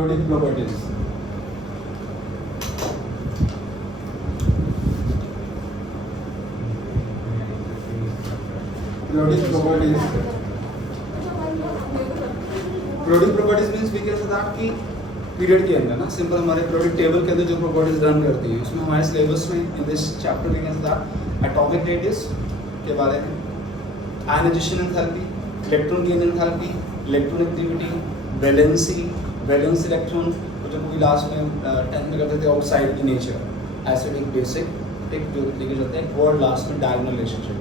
periodic properties. Periodic properties. Periodic properties means we can say that कि period के अंदर ना सिंपल हमारे periodic टेबल के अंदर जो प्रॉपर्टीज रन करती है उसमें हमारे सिलेबस में in this chapter we can say that atomic radius के बारे में, ionization enthalpy, electron gain enthalpy, electron activity, valency, valence electron, जो पूरी लास्ट में 10th में करते थे आउटसाइड की नेचर, एसिडिक बेसिक एक जो लेके जाते हैं वर्ड लास्ट में डायगोनल रिलेशनशिप।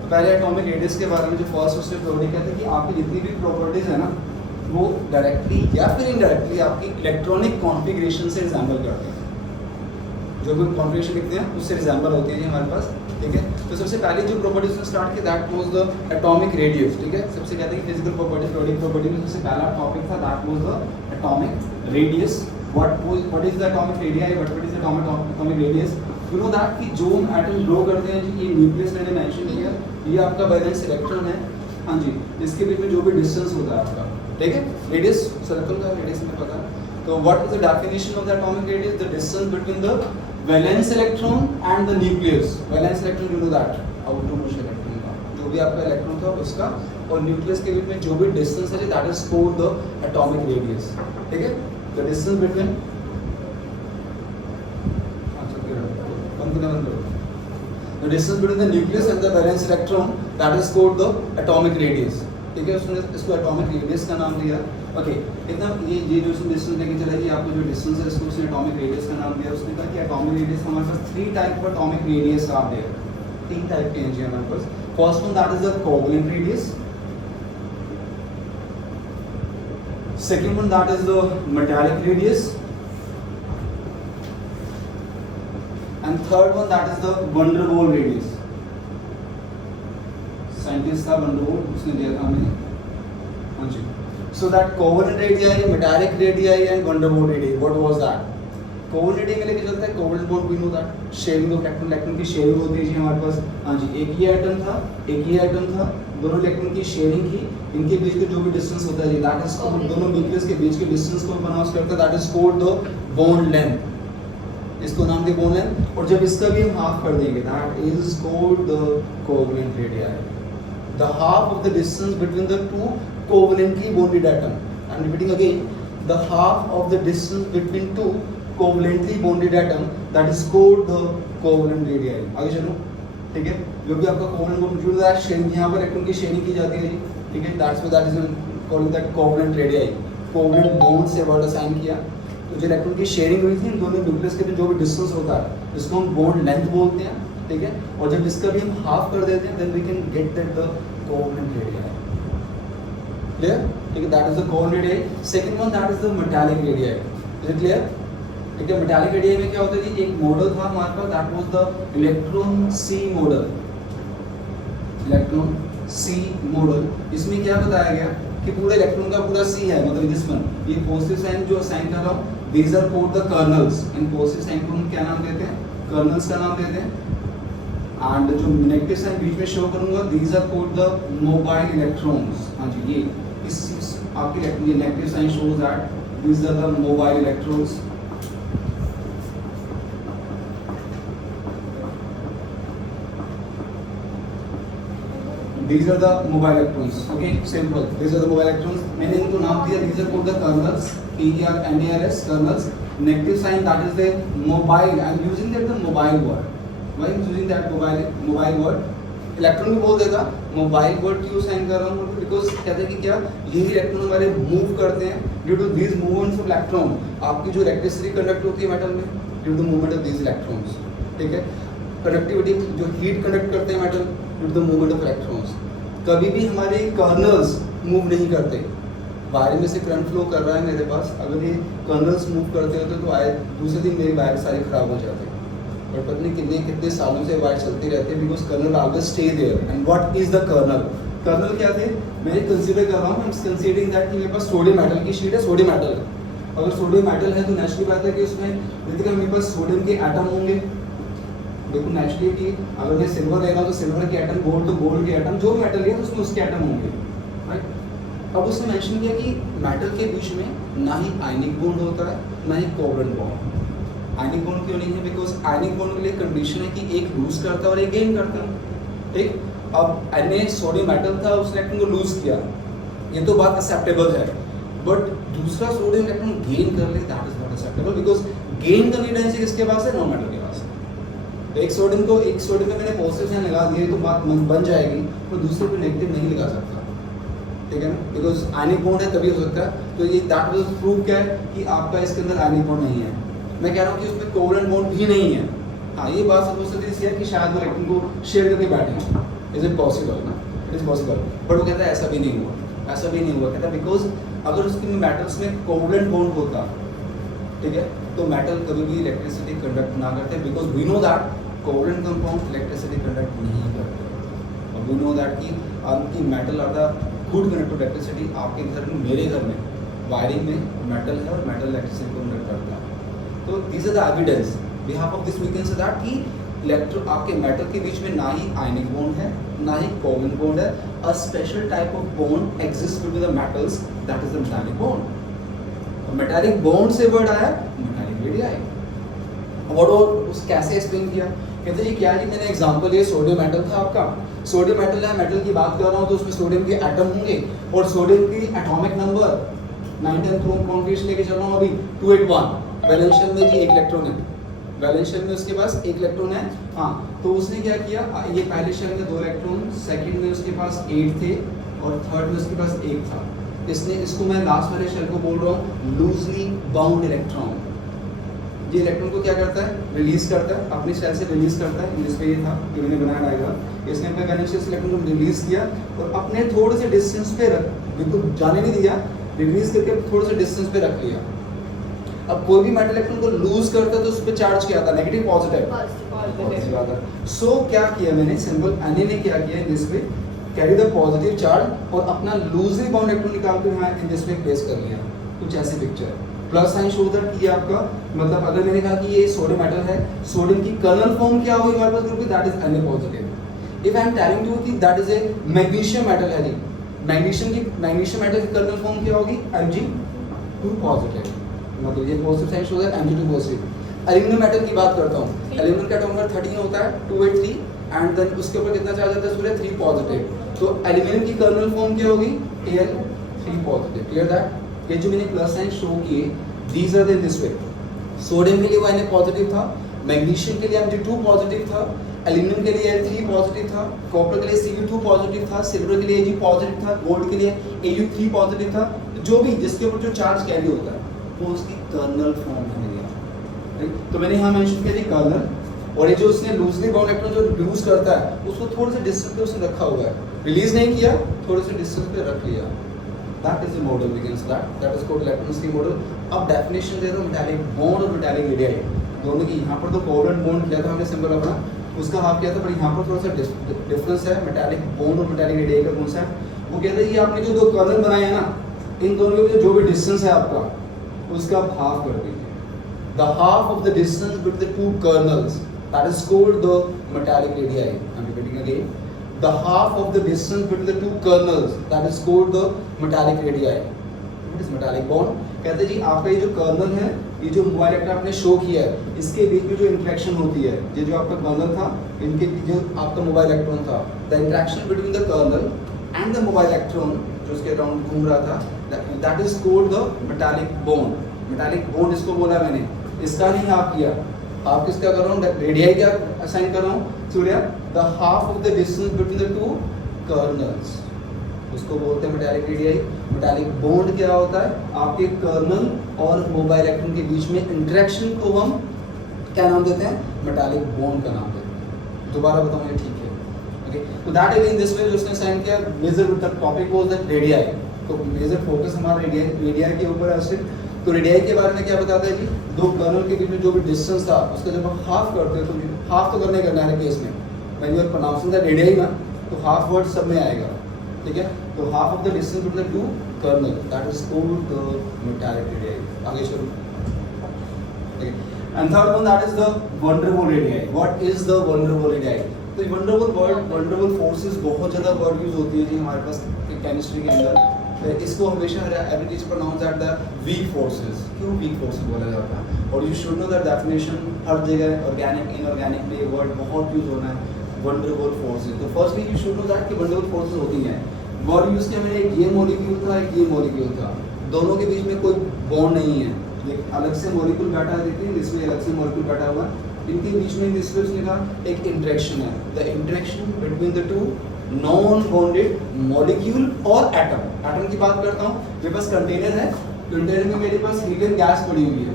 तो पहले एटॉमिक रेडियस के बारे में जो फर्स्ट उसने प्रॉपर्टी कहते हैं कि आपकी जितनी भी प्रॉपर्टीज है ना वो डायरेक्टली या फिर इनडायरेक्टली आपकी इलेक्ट्रॉनिक कॉन्फ़िगरेशन से रिजेंबल करते हैं, जो भी कॉन्फ़िगरेशन लिखते हैं उससे रिजेंबल होती है जी हमारे पास, ठीक है। तो सबसे पहले जो प्रॉपर्टीज ने स्टार्ट किया that was the atomic radius, ठीक है। सबसे कहते हैं कि फिजिकल प्रॉपर्टी पीरियोडिक प्रॉपर्टी में सबसे पहला टॉपिक था that was the atomic radius. What is the atomic radius, what is the atomic radius? You know that कि जो एटम ग्रो करते हैं जी, ये न्यूक्लियस मैंने मेंशन किया, ये आपका वैलेंस इलेक्ट्रॉन है, हाँ जी, इसके बीच में जो भी डिस्टेंस होता है आपका, ठीक है। रेडियस सर्कल का रेडियस में पता, तो what is the definition of the atomic radius? The distance between the valence electron and the nucleus. Valence electron you know that outermost electron का जो भी आपका इलेक्ट्रॉन था उसका, और न्यूक्लियस के बीच में जो भी डिस्टेंस है that is called the atomic radius, ठीक है। The distance between the distance between the nucleus and the valence electron that is called the atomic radius, ठीक है। उसने इसको एटॉमिक रेडियस का नाम दिया। ओके, इतना ये जो उसने डिस्टेंस लेके चला जी, आपको जो डिस्टेंस है इसको उसने एटॉमिक रेडियस का नाम दिया। उसने कहा कि एटॉमिक रेडियस हमारे पास 3 type of atomic radius are there, 3 type के हैं जी हमारे पास। First one that is the covalent radius, second one that is the metallic radius, and third one that is the van der Waals radius. Scientist था van der Waals, उसने दिया था हमें, हाँ जी। So that covalent radii, metallic radii and van der Waals radii, what was that? Covalent radius में लेके चलता है covalent bond, we know that sharing of electron, electron की शेयरिंग होती है जी हमारे पास, हाँ जी। एक ही एटम था, दोनों इलेक्ट्रॉन की शेयरिंग की, इनके बीच का जो भी डिस्टेंस होता है जी दैट इज कॉल्ड, दोनों न्यूक्लियस के बीच के डिस्टेंस को प्रोनाउंस करते हैं that is called the bond length, इसको नाम दिया बॉन्ड लेंथ। और जब इसका भी हम हाफ कर देंगे that is called the covalent radius, the half of the distance between the to covalently bonded atom. I am repeating again, the half of the distance between two covalently bonded atom that is called the covalent radius. आगे चलो, ठीक है। जो भी आपका covalent bond जो that sharing, यहां पर इलेक्ट्रॉन की शेयरिंग की जाती है जी, ठीक है। That's why that is called that covalent radius, covalent bond से वर्ड असाइन किया। तो जो इलेक्ट्रॉन की शेयरिंग हुई थी इन दोनों न्यूक्लियस के बीच जो भी डिस्टेंस होता है इसको हम बॉन्ड लेंथ बोलते हैं, ठीक है। और जब इसका भी हम हाफ कर देते हैं then we can get that the covalent radius, clear, ठीक है। That is the covalent radius. Second one that is the metallic radius, is it clear, ठीक है। मेटालिक रेडियस में क्या होता है जी, एक मॉडल था हमारे पास that was the electron sea model, electron sea model. इसमें क्या बताया गया कि पूरा इलेक्ट्रॉन का पूरा सी है, मतलब दिस वन, ये पॉजिटिव साइन जो साइन कर रहा हूँ these are called the kernels, इन पॉजिटिव साइन को हम क्या नाम देते हैं, कर्नल्स का नाम देते हैं। एंड जो नेगेटिव साइन बीच में शो करूंगा these are called the mobile electrons, हाँ जी। ये इस आपके ये negative sign shows that these are the mobile electrons, these are the mobile electrons, okay, simple, these are the mobile electrons। मैंने इनको नाम दिया these are called the kernels, KERNALS, kernels। negative sign that is the mobile, I am using that the mobile word, why I am using that mobile word, electron भी बोल देगा, mobile word क्यों sign कर रहा हूँ, because कहते हैं कि क्या यही इलेक्ट्रॉन हमारे मूव करते हैं, due to these movements of electron आपकी जो इलेक्ट्रिसिटी कंडक्ट होती है मेटल में due to movement of these electrons, ठीक है। कंडक्टिविटी जो हीट कंडक्ट करते हैं metal due to the movement of electrons. कभी भी हमारे कर्नल्स मूव नहीं करते, वायर में से करंट फ्लो कर रहा है मेरे पास, अगर ये कर्नल्स मूव करते होते तो आए दूसरे दिन मेरी वायर सारी खराब हो जाती, बट पता नहीं कितने सालों से वायर चलती रहती है because kernel always stay there. And what is the kernel? Kernel क्या थे, मैं कंसीडर कर रहा हूँ, आई एम कंसीडरिंग दैट कि मेरे पास सोडियम मेटल की शीट है, सोडियम मेटल है। अगर सोडियम मेटल है तो नेचुरली बात है कि उसमें देखिए मेरे पास सोडियम के एटम होंगे, देखो नेचुरली कि अगर मैं सिल्वर ले रहा हूँ तो सिल्वर के एटम, गोल्ड तो गोल्ड के एटम, जो मेटल है तो उसमें उसके एटम होंगे, राइट। अब उसने मेंशन किया कि मेटल के बीच में ना ही आयनिक बॉन्ड होता है ना ही कोवलेंट बॉन्ड। आयनिक बॉन्ड क्यों नहीं है? बिकॉज आयनिक बॉन्ड के लिए कंडीशन है कि एक लूज करता है और एक गेन करता है, ठीक। अब Na सोडियम मेटल था, उसने इलेक्ट्रॉन को लूज किया, ये तो बात एक्सेप्टेबल है, बट दूसरा सोडियम इलेक्ट्रॉन गेन कर ले, that is not acceptable, because gain करने की टेंडेंसी किसके पास है? नॉन मेटल के पास। तो एक सोडियम में मैंने पॉजिटिव साइन लगा दिया तो बात बन जाएगी, तो दूसरे पे नेगेटिव नहीं लगा सकता, ठीक है ना, बिकॉज आयनिक बॉन्ड है तभी हो सकता है। तो ये दैट विल प्रूव क्या है कि आपका इसके अंदर आयनिक बॉन्ड नहीं है। मैं कह रहा हूँ कि उसमें कोवलेंट बॉन्ड भी नहीं है। हाँ, ये बात हो सकती है कि शायद वो इलेक्ट्रॉन को शेयर करके बैठे हैं, इज इट पॉसिबल ना? इट इज पॉसिबल, बट वो कहता है ऐसा भी नहीं हुआ, ऐसा भी नहीं हुआ। कहता है बिकॉज अगर उसके मेटल्स में कोवलेंट बॉन्ड होता, ठीक है, तो मेटल कभी भी इलेक्ट्रिसिटी कंडक्ट ना करते, because we know that covalent compound electricity conduct नहीं करते। और वी नो दैट कि metal are the good conductor of electricity. आपके घर में, मेरे घर में वायरिंग में मेटल है और मेटल इलेक्ट्रिसिटी को कंडक्ट करता है। तो this is the evidence behalf of this we can say that कि आपके मेटल के बीच में ना ही आयनिक बॉन्ड है ना ही कोवलेंट बॉन्ड है। A special type of bond exist between the metals, that is the metallic bond. Metallic bond से word आया मेटालिक रेडियाई। और उस कैसे एक्सप्लेन किया? कहते हैं क्या जी, मैंने एग्जांपल ये सोडियम मेटल था आपका, सोडियम मेटल है, मेटल की बात कर रहा हूँ तो उसमें सोडियम के एटम होंगे और सोडियम की एटॉमिक नंबर 9 कौन लेके चल रहा हूँ अभी 281। वैलेंस शेल में जी एक इलेक्ट्रॉन है, वैलेंस शेल में उसके पास एक इलेक्ट्रॉन है। हाँ, तो उसने क्या किया, ये पहले शेल में 2 इलेक्ट्रॉन, सेकंड में उसके पास 8 थे और थर्ड में उसके पास 1 था। इसने इसको मैं लास्ट वाले शेल को बोल रहा हूँ लूजली बाउंड इलेक्ट्रॉन। ये इलेक्ट्रॉन को क्या करता है? रिलीज करता है, अपनी शेल से रिलीज करता है। जिस पे ये था कि मैंने बनाया डायग्राम, इसने अपने वैलेंस शेल से इलेक्ट्रॉन को रिलीज किया और अपने थोड़े से डिस्टेंस पे रख, बिल्कुल जाने नहीं दिया, रिलीज करके थोड़े से डिस्टेंस पे रख लिया। अब कोई भी मेटल इलेक्ट्रॉन को लूज करता है तो उस पे चार्ज क्या आता है? नेगेटिव पॉजिटिव आता है। सो क्या किया मैंने, सिंपल Na ने क्या किया, इन दिस पे कैरी द पॉजिटिव चार्ज और अपना लूजली बाउंड इलेक्ट्रॉन निकाल के यहाँ इन दिस पे प्लेस कर लिया। कुछ ऐसी picture, plus sign show that कि ये आपका मतलब अगर मैंने कहा कि ये सोडियम मेटल है, सोडियम की कर्नल फॉर्म क्या होगी हमारे पास ग्रुप की? That is Na positive. If I am telling you कि that is a magnesium metal है जी, मैग्नीशियम मेटल की कर्नल फॉर्म क्या होगी? Mg2 पॉजिटिव, मतलब ये positive sign show that Mg2 positive. Aluminium metal की बात करता हूँ, एल्यूमिनियम का एटॉमिक नंबर 13 होता है, 283, एंड देन उसके ऊपर कितना चार्ज आता है सूर्य? 3 पॉजिटिव। तो एल्यूमिनियम की कर्नल फॉर्म क्या होगी? Al3 positive. Clear that? ये जो मैंने प्लस साइन शो किए, these are in this way. Sodium के लिए वो Na पॉजिटिव था, मैग्नीशियम के लिए Mg2 पॉजिटिव था, एल्यूमिनियम के लिए Al3 पॉजिटिव था, कॉपर के लिए Cu2 पॉजिटिव था, सिल्वर के लिए Ag पॉजिटिव था, गोल्ड के लिए Au3 पॉजिटिव था। जो भी जिसके ऊपर जो चार्ज कैरी होता है वो उसकी कर्नल फॉर्म है मेरी। तो मैंने यहाँ मेंशन किया जी कर्नल, और ये जो उसने लूजली बाउंड इलेक्ट्रॉन जो लूज करता है उसको थोड़े से डिस्टेंस पे उसने रखा हुआ है, रिलीज नहीं किया, थोड़े से डिस्टेंस पे रख लिया। That is the model, we can say that is called electronic model. अब डेफिनेशन दे दो मेटालिक बॉन्ड और मेटालिक रेडियाई दोनों की। यहाँ पर तो कोवलेंट बॉन्ड किया था हमने सिंबल अपना, उसका हाफ किया था, पर यहाँ पर थोड़ा सा डिफरेंस है मेटालिक बॉन्ड और मेटालिक रेडियाई का कॉन्सेप्ट। वो कहते हैं ये आपने जो 2 कर्नल बनाए हैं ना, इन दोनों के बीच जो भी डिस्टेंस है आपका उसका आप हाफ कर दीजिए। The half of the distance between the 2 colonel's, that is called the metallic radii. I'm repeating again. The half of the distance between the 2 kernels, that is called the metallic radii. What is metallic bond? कहते हैं जी आपका ये जो colonel है, ये जो mobile electron आपने show किया है, इसके बीच में जो इंटरेक्शन होती है, ये जो आपका कर्नल था, इनके जो आपका मोबाइल इलेक्ट्रॉन था, the interaction between the kernel and the mobile electron जो उसके अराउंड घूम रहा था, that is called the metallic bond. Metallic bond इसको बोला मैंने, इसका नहीं आप किया, आप किसका कर रहा हूँ? रेडियाई क्या असाइन कर रहा हूँ Surya? The half of the distance between the 2 colonel's, उसको बोलते हैं मेटालिक रेडियाई। मेटालिक बॉन्ड क्या होता है? आपके कर्नल और मोबाइल इलेक्ट्रॉन के बीच में इंटरेक्शन को हम क्या नाम देते हैं? मेटालिक बॉन्ड का नाम देते हैं। दोबारा बताऊंगा, ठीक है? ओके, तो दैट इज इन दिस वे जो उसने साइन किया। Measure the topic was that radii, तो मेजर फोकस हमारा रेडियाई के ऊपर है। तो रेडियाई के बारे में क्या बताता है जी? 2 कर्नल के बीच में जो भी डिस्टेंस था उसका जब हम हाफ करते हैं, तो हाफ तो करने करना है केस में, when you are pronouncing the radii ना, तो हाफ वर्ड सब में आएगा, ठीक है? तो half of the distance between the 2 kernel, that is called the metallic radii. आगे चलो, ठीक है? And third one that is the van der Waals radii. What is the van der Waals radii? तो वंडरबल वर्ड, वंडरबल फोर्सेस बहुत ज़्यादा वर्ड यूज होती है जी हमारे पास केमिस्ट्री के अंदर। इसको हमेशा every teacher pronounce that the weak forces. क्यों वीक फोर्सेस बोला जाता है? और you should know that definition हर जगह ऑर्गेनिक इनऑर्गेनिक में ये वर्ड बहुत यूज होना है, वंडरबल फोर्सेस। तो firstly you should know that कि वंडरबल फोर्सेस होती हैं। वर्ड यूज किया मैंने, एक ये मॉलिक्यूल था, एक ये मॉलिक्यूल था, दोनों के बीच में कोई बॉन्ड नहीं है, एक अलग से मॉलिक्यूल बैठा है, देखिए इसमें अलग से मॉलिक्यूल बैठा हुआ है, इनके बीच में इसमें उसने कहा एक इंटरेक्शन है, the interaction between the two non bonded molecule और एटम। एटम की बात करता हूँ, मेरे पास कंटेनर है, कंटेनर में मेरे पास हीलियम गैस पड़ी हुई है।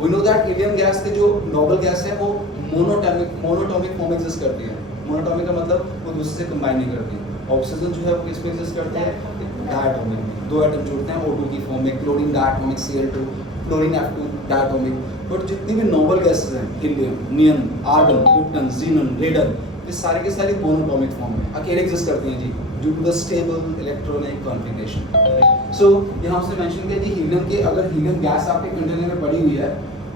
We know that helium gas के जो नोबल गैस है वो मोनोटॉमिक फॉर्म एग्जिस्ट करती है। मोनोटॉमिक का मतलब वो दूसरे से कंबाइन नहीं करती। ऑक्सीजन जो है वो किस में एग्जिस्ट करते हैं? डायटोमिक में, दो एटम जुड़ते हैं O2 की फॉर्म में, chlorine diatomic Cl2, fluorine F2 diatomic. But जितनी भी नोबल गैसेस हैं, helium, neon, argon, krypton, xenon, रेडन, ये सारे के सारे मोनोटॉमिक फॉर्म में अकेले एग्जिस्ट करती हैं जी, due to the stable electronic configuration. So यहाँ उसने मेंशन किया जी हीलियम के, अगर हीलियम गैस आपके कंटेनर में पड़ी हुई है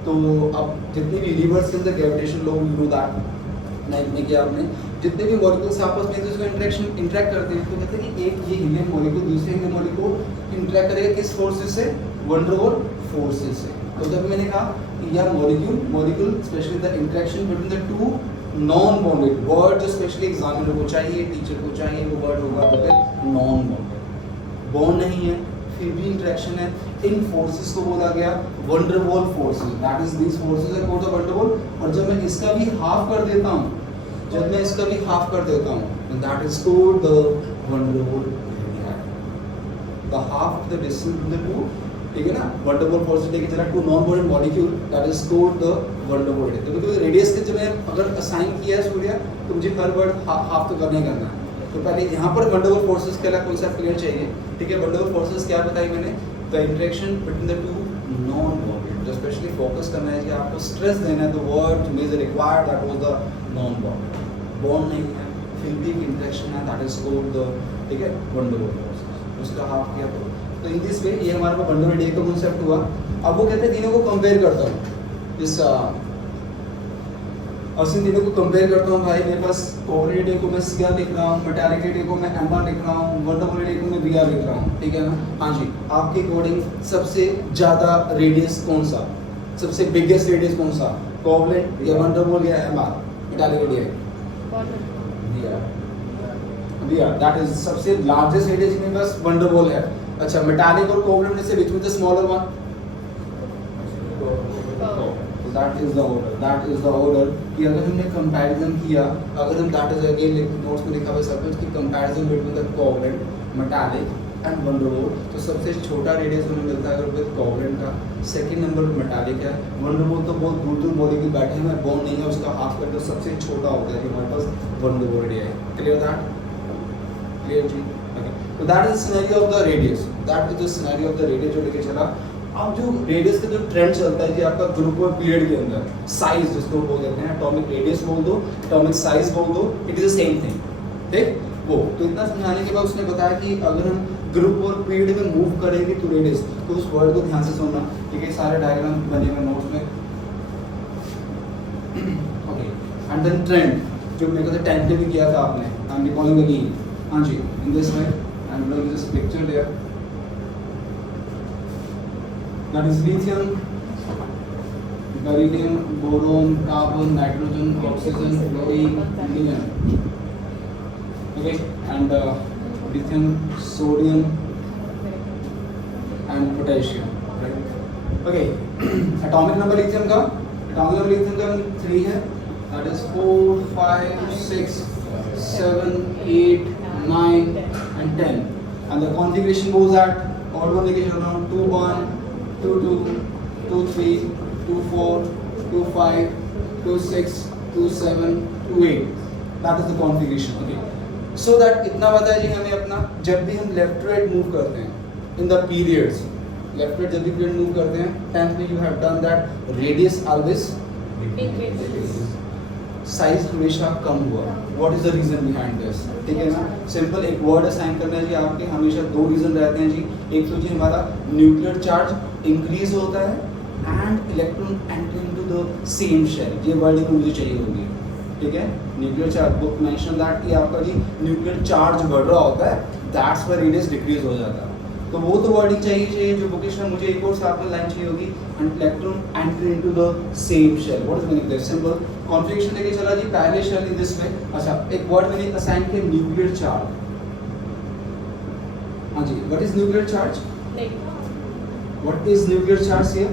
तो अब जितनी भी यूनिवर्स के अंदर gravitation low, you know that, night में किया आपने, जितने भी मॉलिक्यूल्स आपस में एक इंटरेक्ट करते हैं, तो कहते हैं कि एक ये हीलियम मॉलिक्यूल दूसरे हीलियम मॉलिक्यूल इंटरेक्ट करेगा किस फोर्सेस से? वंडरबल फोर्सेस से। तो जब मैंने कहा कि यार molecule specially the interaction between the two non bonded, word जो स्पेशली एग्जामिनर को चाहिए, टीचर को चाहिए, वो वर्ड होगा तो फिर नॉन बॉन्डेड। बॉन्ड नहीं है फिर भी इंटरेक्शन है, इन फोर्सेस को बोला गया van der Waals forces, that is these forces are called the van der Waals. और जब मैं इसका भी हाफ कर देता हूँ, जब मैं इसका भी हाफ कर देता हूँ, that is called the van der Waals radius, the half of the distance between the two, ठीक है ना। वंडरबल फोर्सेस लेके चला to non bonded molecule, that is called the van der Waals radius. क्योंकि रेडियस के जब मैं अगर असाइन किया है सूर्य, तो मुझे हर वर्ड हाफ तो करना ही करना है। तो पहले यहाँ पर वंडरबल फोर्सेस के लिए कॉन्सेप्ट क्लियर चाहिए, ठीक है। वंडरबल फोर्सेस क्या बताई मैंने? The interaction between the two non bonded, जो स्पेशली फोकस करना है कि आपको स्ट्रेस देना है, the word major required that was the non bonded. Bond नहीं है फिर भी एक इंटरेक्शन है, दैट इज कॉल्ड द, ठीक है, वंडरबल फोर्सेस। उसका हाफ किया तो इन दिस वे ये हमारे पास वंडरबल डे का कॉन्सेप्ट हुआ। अब वो कहते हैं तीनों को कंपेयर करता हूँ, इस और इन तीनों को कंपेयर करता हूँ। भाई मेरे पास कोवलेंट डे को मैं Cr लिख रहा हूँ, मेटालिक डे को मैं Mr लिख रहा हूँ, वंडरबल डे को मैं Br लिख रहा हूँ, ठीक है ना। हाँ जी, आपके अकॉर्डिंग सबसे ज़्यादा रेडियस कौन सा, सबसे बिगेस्ट रेडियस कौन सा? कोवलेंट या वंडरबल या Mr? Metallic day Br, that is सबसे लार्जेस्ट रेडियस मेरे पास वंडरबल है। अच्छा, मेटालिक और कोवलेंट में से बीच में the smaller one, that is the order, that is the order. कि अगर हमने कंपैरिजन किया, अगर हम दैट इज अगेन नोट्स में लिखा हुआ सब कुछ कि comparison between the covalent, metallic and van der Waals, तो सबसे छोटा रेडियस हमें मिलता है अगर विद कोवलेंट का, सेकंड नंबर मेटालिक है। वंडरबल तो बहुत दूर दूर मॉलिक्यूल बैठे हैं, बॉन्ड नहीं है, उसका हाफ कर दो, सबसे छोटा होता है कि हमारे पास वंडरबल रेडियस है। Clear that? क्लियर जी? तो that is scenario of the radius, that is the scenario of the radius जो लेके चला। अब जो रेडियस का जो ट्रेंड चलता है जी आपका ग्रुप और पीरियड के अंदर, साइज जिसको बोल देते हैं, एटॉमिक रेडियस बोल दो, एटॉमिक साइज बोल दो, it is the same thing, ठीक। वो तो इतना समझाने के बाद उसने बताया कि अगर हम ग्रुप और पीरियड में मूव करेंगे तो रेडियस, तो उस वर्ड को ध्यान से सुनना, ठीक है। सारे डायग्राम बने हुए नोट्स में, ओके। एंड देन ट्रेंड जो मेरे को 10th में भी किया था आपने, आई एम रिकॉलिंग अगेन, हाँ जी, in this way I am drawing this picture there, that is lithium, beryllium, boron, carbon, nitrogen, oxygen, fluorine, neon, okay, and lithium, sodium and potassium, right? Okay. atomic number lithium का 3 है, that is 4, 5, 6, 7, 8, 9 and 10, and the configuration goes at order लेके चल रहा हूँ 2, 1, 2, 2, 2, 3, 2, 4, 2, 5, 2, 6, 2, 7, 2, 8. That is the configuration. Okay. So that इतना पता है जी हमें अपना, जब भी हम लेफ्ट टू राइट मूव करते हैं in the periods, left right जब भी पीरियड मूव करते हैं, 10th में you have done that, radius always size हमेशा कम हुआ। What is the reason behind this, ठीक है ना। सिंपल एक वर्ड असाइन करना है जी आपके, हमेशा 2 रीजन रहते हैं जी। एक तो जी हमारा न्यूक्लियर चार्ज इंक्रीज होता है and electron enter into the same shell, ये वर्डिंग मुझे चाहिए होगी, ठीक है। Nuclear charge book mention that कि आपका जी न्यूक्लियर चार्ज बढ़ रहा होता है, दैट्स व्हाई रेडियस डिक्रीज हो जाता है। तो वो तो वर्डिंग चाहिए जो बुकिश में मुझे एक और साथ में लाइन चाहिए होगी, electron enter into the same shell. What is meaning this? Simple configuration लेके चला जी, पहले शेल इन दिस वे। अच्छा, एक वर्ड मैंने असाइन किया न्यूक्लियर चार्ज। हाँ जी, what is nuclear charge? What is nuclear charge here?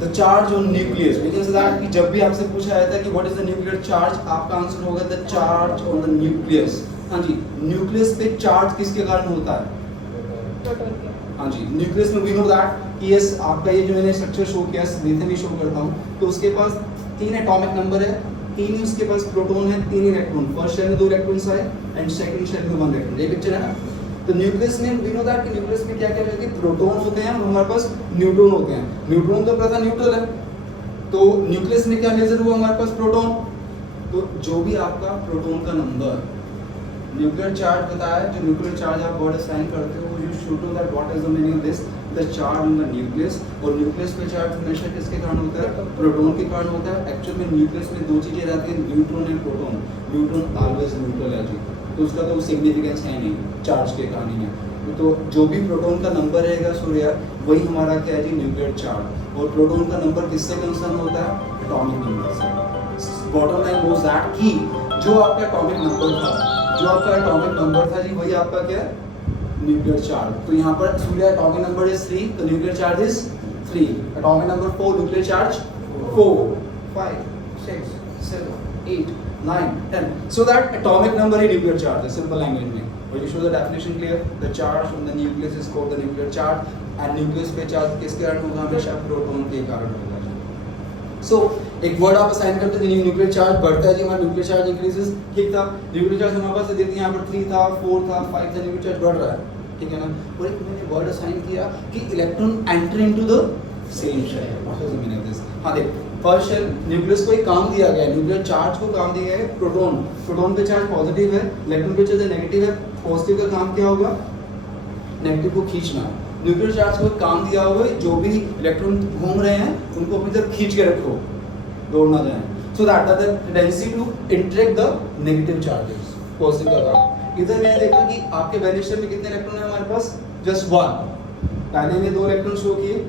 The charge on nucleus. We can say that कि जब भी आपसे पूछा जाता है कि what is the nuclear charge, आपका आंसर होगा the charge on the nucleus. हाँ जी, न्यूक्लियस पे चार्ज किसके कारण होता है? प्रोटॉन के। हाँ जी, न्यूक्लियस में वी नो दैट कि यस, आपका ये जो मैंने स्ट्रक्चर शो किया, ब्रीथ में शो करता हूँ, तो उसके पास 3 एटॉमिक नंबर है, 3 ही उसके पास प्रोटॉन है, 3 ही इलेक्ट्रॉन। फर्स्ट शेल में 2 इलेक्ट्रॉन्स आए एंड सेकंड शेल में 1 इलेक्ट्रॉन। ये पिक्चर है ना। तो न्यूक्लियस में वी नो दैट कि न्यूक्लियस में क्या क्या रहता है? प्रोटॉन्स होते हैं और हमारे पास न्यूट्रॉन होते हैं। न्यूट्रॉन तो पता न्यूट्रल है, तो न्यूक्लियस में क्या मेजर हुआ हमारे पास? प्रोटॉन। तो जो भी आपका प्रोटॉन का नंबर, न्यूक्लियर चार्ज बताया, जो न्यूक्लियर चार्ज आप वर्ड असाइन करते हो, you should know that what is the meaning of this, the charge on the nucleus. और न्यूक्लियस पे चार्ज हमेशा किसके कारण होता है? प्रोटॉन के कारण होता है। एक्चुअल में न्यूक्लियस में 2 चीजें रहती हैं, neutron and proton. Neutron always neutral है जी, तो उसका तो सिग्निफिकेंस है नहीं चार्ज के कारण ही है। तो जो भी प्रोटॉन का नंबर रहेगा सूर्य, वही हमारा क्या है जी? Nuclear charge. और प्रोटॉन का नंबर किससे कंसर्न होता है? एटॉमिक नंबर से। बॉटम लाइन गोज दैट कि जो आपका एटॉमिक नंबर था, जो आपका एटॉमिक नंबर था जी, वही आपका क्या है? Nuclear charge. तो यहाँ पर सूर्य एटॉमिक नंबर इज 3, तो nuclear charge is 3। Atomic number 4, nuclear charge 4, 5, 6, 7, 8, 9, 10. So that atomic number is nuclear charge, the simple language में। और you show the definition clear. The charge on the nucleus is called the nuclear charge. And nucleus पे charge किसके कारण होगा? हमेशा proton के कारण होगा। So एक वर्ड आप असाइन करते हैं, न्यूक्लियर चार्ज बढ़ता है जी, हमारा न्यूक्लियर चार्ज इंक्रीजेस, ठीक था। न्यूक्लियर चार्ज हमारे पास देती है यहाँ पर 3 था, 4 था, 5 था, न्यूक्लियर चार्ज बढ़ रहा है, ठीक है ना। और एक मैंने वर्ड असाइन किया कि electron enter into the same shell. What is the meaning of this? हाँ देख, फर्स्ट शेल न्यूक्लियस को एक काम दिया गया है, न्यूक्लियर चार्ज को काम दिया है प्रोटॉन। प्रोटॉन पे चार्ज पॉजिटिव है, इलेक्ट्रॉन पे चार्ज नेगेटिव है। पॉजिटिव का काम क्या होगा? नेगेटिव को खींचना। न्यूक्लियर चार्ज को काम दिया हुआ है, जो भी इलेक्ट्रॉन घूम रहे हैं उनको अपनी तरफ खींच के रखो, दौड़ ना जाए। So that the tendency to interact the negative charges, positive का काम। इधर मैंने देखा कि आपके वैलेंस शेल में कितने इलेक्ट्रॉन है हमारे पास? जस्ट 1। पहले में 2 इलेक्ट्रॉन शो किए,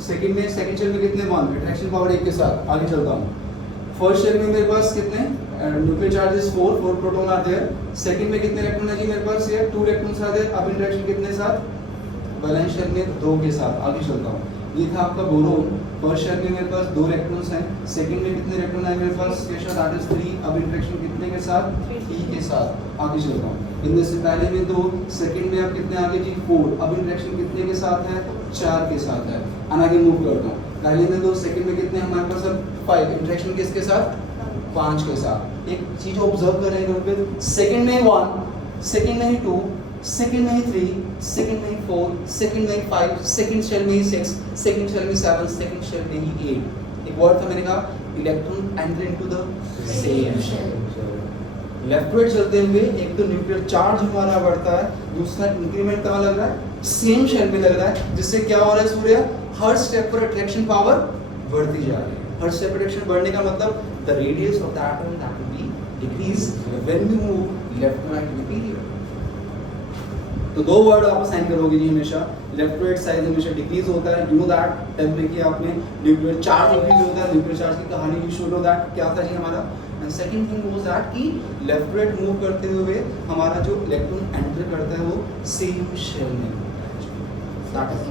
सेकंड शेल में कितने? 1। अट्रैक्शन पावर 1 के साथ आगे चलता हूँ। फर्स्ट शेल में मेरे पास कितने? न्यूक्लियर चार्जेस 4 प्रोटॉन आते हैं। सेकंड में कितने इलेक्ट्रॉन है जी मेरे पास? ये 2 इलेक्ट्रॉन्स आते हैं। अब इंटरेक्शन कितने साथ? वैलेंस शेल में 2 के साथ आगे चलता हूँ। ये था आपका बोरोन। फर्स्ट शेल में मेरे पास 2 इलेक्ट्रॉन्स हैं। सेकंड में कितने इलेक्ट्रॉन है मेरे पास? के साथ दैट इज 3। अब इंटरेक्शन कितने के साथ? 3 के साथ आगे चलता हूँ। इनमें से पहले में 2, सेकंड में अब कितने आगे जी? 4। अब इंटरेक्शन कितने के साथ है? 4 के साथ है। आगे मूव करता हूँ। पहले में 2, सेकंड में कितने हमारे पास? अब 5। इंटरेक्शन किसके साथ? 5 के साथ। एक चीज ऑब्जर्व करें घर पे, सेकंड में 1, सेकंड में 2, सेकंड में 3, सेकंड में 4, सेकंड में 5, सेकंड शेल में 6, सेकंड शेल में 7, सेकंड शेल में 8। एक वर्ड था मैंने कहा, electron enter into the same shell. Left right चलते हुए एक तो न्यूक्लियर चार्ज हमारा बढ़ता है, दूसरा इंक्रीमेंट कहाँ लग रहा है? सेम शेल में लग रहा है, जिससे क्या हो रहा है सूर्य? हर स्टेप पर अट्रैक्शन पावर बढ़ती जा रही है। हर स्टेप अट्रैक्शन बढ़ने का मतलब the radius of the atom that will be decrease when we move left to right in the period. तो 2 वर्ड आप असाइन करोगे जी हमेशा। लेफ्ट राइट साइड हमेशा डिक्रीज होता है, यू नो दैट। टेंथ में किया आपने, न्यूक्लियर चार्ज इंक्रीज होता है। न्यूक्लियर चार्ज की कहानी यू शुड नो दैट क्या था जी हमारा। And second thing was that कि लेफ्ट राइट मूव करते हुए हमारा जो इलेक्ट्रॉन एंटर करता है वो सेम शेल में।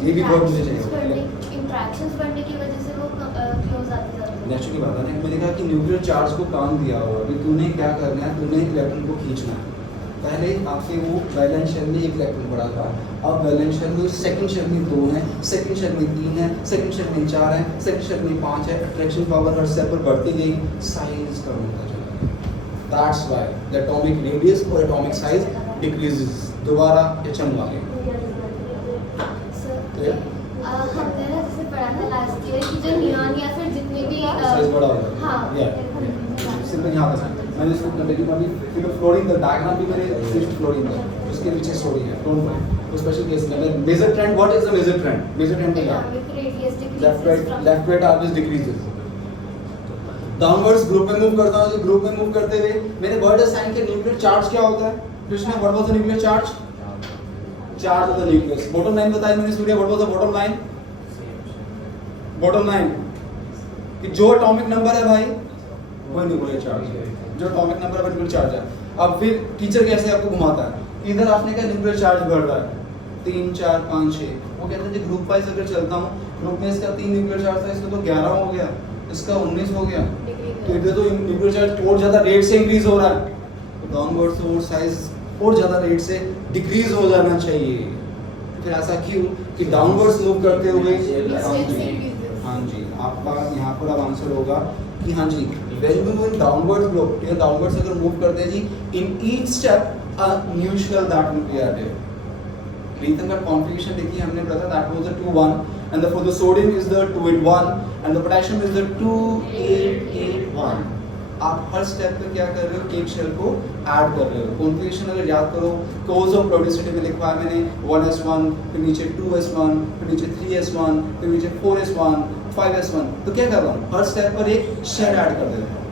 ये भी वर्ड मुझे चाहिए। इंटरेक्शंस बढ़ने की वजह से वो क्लोज आते जाते हैं। नेचुरली बात है ना। मैंने कहा कि न्यूक्लियर चार्ज को काम दिया हुआ है, तूने क्या करना है? तूने इलेक्ट्रॉन को खींचना है। पहले आपके वो वैलेंस शेल में 1 इलेक्ट्रॉन पड़ा था, अब वैलेंस शेल में सेकंड शेल में 2 है, सेकंड शेल में 3 है, सेकंड शेल में 4 है, सेकंड शेल में 5 है। अट्रैक्शन पावर हर स्टेप पर बढ़ती गई, साइज कम होता चला गया। That's why the atomic radius और एटॉमिक साइज डिक्रीजेस। दोबारा एचएम वाले हमने ना जैसे पढ़ा था लास्ट ईयर कि जो नियॉन या फिर जितने भी साइज बड़ा हो जाता है। हाँ सिंपल यहाँ पे मैंने इसको कंटिन्यू कर दी। फिर फ्लोरीन का डायग्राम भी मैंने सिर्फ फ्लोरीन का, उसके पीछे स्टोरी है, डोंट वरी। वो स्पेशल केस में major trend, what is the major trend? Major trend क्या है? Left right always decreases. Downwards group में मूव करता हूँ, तो ग्रुप में मूव करते हुए मैंने वर्ड असाइन किया न्यूक्लियर चार्ज क्या होता है? Krishna, what was the nuclear charge? Charge of the nucleus. Bottom line बताई मैंने Surya, what was the bottom line? Bottom line कि जो एटॉमिक नंबर है भाई वही न्यूक्लियर चार्ज है, जो एटॉमिक नंबर है वही न्यूक्लियर चार्ज है। अब फिर टीचर कैसे आपको घुमाता है, इधर आपने कहा न्यूक्लियर चार्ज बढ़ रहा है 3 4 5 6, वो कहते हैं ग्रुप वाइज अगर चलता हूँ, ग्रुप में इसका 3 न्यूक्लियर चार्ज था, इसका तो 11 हो गया, इसका 19 हो गया, तो इधर तो न्यूक्लियर चार्ज और ज्यादा रेट से इंक्रीज हो रहा है, तो डाउनवर्ड और साइज और ज्यादा रेट से डिक्रीज हो जाना चाहिए। फिर ऐसा क्यों कि डाउनवर्ड्स मूव करते हुए, हाँ जी आपका यहाँ पर अब आंसर होगा कि हाँ जी when we move downwards flow, ये downwards अगर मूव करते हैं जी, in each step a new shell that will be added। Lithium का configuration देखिए हमने पढ़ा था, that was the 2 1 and for the sodium is the 2 8 1 and the potassium is the 2 8 8 1। आप हर स्टेप पे क्या कर रहे हो, एक शेल को ऐड कर रहे हो। कॉन्फ़िगरेशन अगर याद करो, कोज ऑफ प्रोड्यूसिटी में लिखवा है मैंने 1s1, फिर नीचे 2s1, फिर नीचे 3s1, फिर नीचे 4s1, 5s1, तो क्या कर रहा हूँ, हर स्टेप पर एक शेल ऐड कर देता हूँ,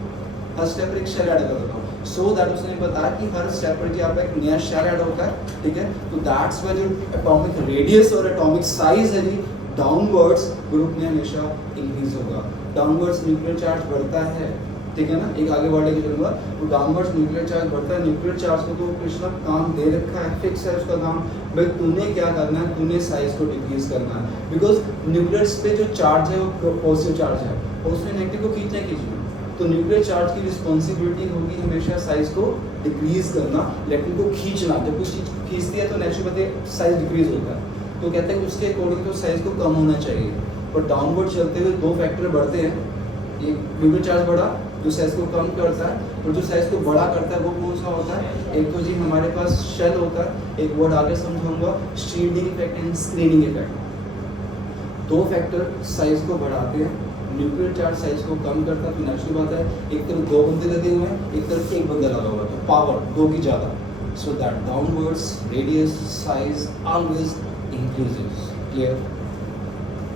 हर स्टेप पर एक शेल ऐड कर देता हूँ, सो दैट उसने बताया कि हर स्टेप पर क्या आपका एक नया शेल ऐड होता है, ठीक है। तो दैट्स वाई जो एटॉमिक रेडियस और एटॉमिक साइज है जी, डाउनवर्ड्स ग्रुप में हमेशा इंक्रीज होगा। डाउनवर्ड्स न्यूक्लियर चार्ज बढ़ता है, ठीक है ना, एक आगे वर्ड लेके चलूंगा, तो डाउनवर्ड्स न्यूक्लियर चार्ज बढ़ता है। न्यूक्लियर चार्ज को तो कृष्णा काम दे रखा है, फिक्स है उसका काम, भाई तूने क्या करना है, तूने साइज को डिक्रीज करना है, बिकॉज न्यूक्लियस पे जो चार्ज है वो पॉजिटिव चार्ज है और उसने नेगेटिव को खींचना खींचना, तो न्यूक्लियर चार्ज की रिस्पॉन्सिबिलिटी होगी हमेशा साइज को डिक्रीज करना, इलेक्ट्रॉन को खींचना। जब कुछ चीज खींचती है तो नेचुरल साइज डिक्रीज होता है, तो कहते हैं कि उसके अकॉर्डिंग तो साइज को कम होना चाहिए। और डाउनवर्ड चलते हुए दो फैक्टर बढ़ते हैं, एक न्यूक्लियर चार्ज बढ़ा जो साइज को कम करता है, और जो साइज को बड़ा करता है वो कौन सा होता है, एक तो जी हमारे पास शेल होता है, एक वर्ड आगे समझाऊंगा shielding effect and screening effect. दो फैक्टर साइज को बढ़ाते हैं, न्यूक्लियर चार्ज साइज को कम करता है, तो नेचुरल बात है एक तरफ 2 बंदे लगे हुए हैं, एक तरफ 1 बंदा लगा हुआ है, तो पावर 2 की ज़्यादा, so that downwards radius size always increases. Clear,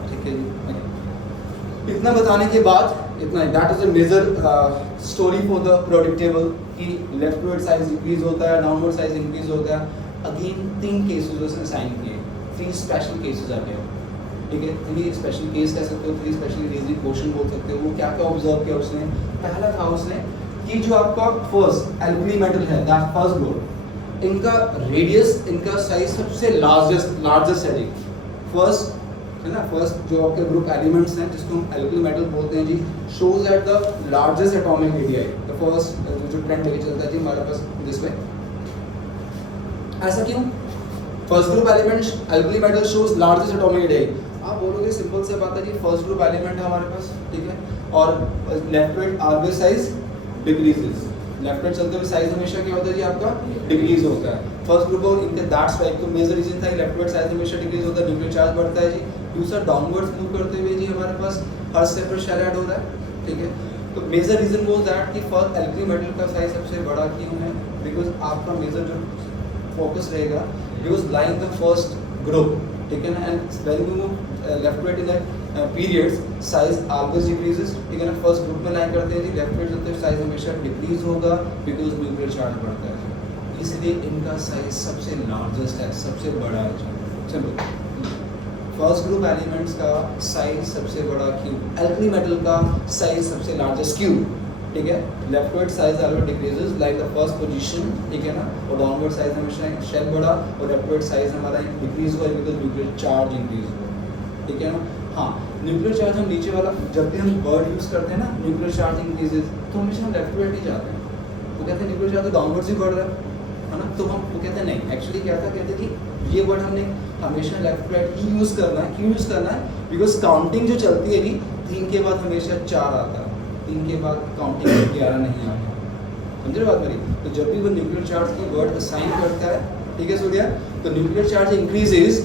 ठीक है जी। इतना बताने के बाद इतना, that is a major story for the product table कि लेफ्टवर्ड साइज इंक्रीज होता है, डाउनवर्ड साइज इंक्रीज होता है। अगेन 3 केसेस उसने साइन किए, 3 स्पेशल केसेस आ गए, ठीक है, 3 स्पेशल केस कह सकते हो, 3 स्पेशली रेज्ड क्वेश्चन बोल सकते हो। वो क्या क्या ऑब्जर्व किया उसने, पहला था उसने कि जो आपका फर्स्ट एल्कली मेटल है, दैट फर्स्ट ग्रुप, इनका रेडियस, इनका साइज सबसे लार्जेस्ट है जी, फर्स्ट है ना, फर्स्ट जो आपके ग्रुप एलिमेंट्स हैं जिसको हम एल्कली मेटल बोलते हैं जी, shows at the largest atomic radius, the first जो ट्रेंड लेके चलता है जी हमारे पास जिसमें, ऐसा क्यों, first group element alkali metal shows largest atomic radius. आप बोलोगे सिंपल सा बात है जी, फर्स्ट ग्रुप एलिमेंट है हमारे पास, ठीक है, और leftward always size decreases, leftward चलते हुए साइज हमेशा क्या होता है जी आपका डिक्रीज होता है। फर्स्ट ग्रुप और इनके दैट्स वाई तो मेजर रीजन था लेफ्ट वेट साइज हमेशा डिक्रीज होता है, न्यूक्लियर चार्ज बढ़ता है जी। दूसरा डाउनवर्ड्स मूव करते हुए जी हमारे पास हर स्टेप पर शेल ऐड हो रहा है, ठीक है, तो मेजर रीजन वो दैट कि फर्स्ट एल्कली मेटल का साइज सबसे बड़ा क्यों है, बिकॉज आपका मेजर जो फोकस रहेगा because like the first group, ठीक है ना, and when you move leftward in that periods size always decreases, ठीक है ना, फर्स्ट ग्रुप में लाइन करते हैं जी, लेफ्ट वेट चलते हुए साइज हमेशा डिक्रीज होगा बिकॉज न्यूक्लियर चार्ज बढ़ता है, इसलिए इनका साइज सबसे लार्जेस्ट है, सबसे बड़ा है। चलो फर्स्ट ग्रुप एलिमेंट्स का साइज सबसे बड़ा क्यों, एल्कली मेटल का साइज सबसे लार्जेस्ट क्यों, ठीक है, leftward size always decreases like the first position, ठीक है ना, और डाउनवर्ड साइज हमेशा शेल बढ़ा और लेफ्टवर्ड साइज हमारा डिक्रीज हुआ बिकॉज न्यूक्लियर चार्ज इंक्रीज हुआ, ठीक है ना। हाँ, न्यूक्लियर चार्ज हम नीचे वाला जब भी हम वर्ड यूज करते हैं ना, न्यूक्लियर चार्ज इंक्रीजेस, तो हमेशा हम लेफ्टवर्ड ही जाते हैं, वो कहते हैं न्यूक्लियर चार्ज तो डाउनवर्ड्स ही बढ़ रहा है ना, तो हम वो कहते हैं नहीं, एक्चुअली क्या था, कहते कि ये वर्ड हमने हमेशा लेफ्ट राइट ही यूज़ करना है। क्यों यूज़ करना है, बिकॉज काउंटिंग जो चलती है जी 3 के बाद हमेशा 4 आता है, 3 के बाद काउंटिंग 11 नहीं आता, समझ रहे बात मेरी। तो जब भी वो न्यूक्लियर चार्ज की वर्ड असाइन करता है, ठीक है सूर्या, तो न्यूक्लियर चार्ज इंक्रीजेज,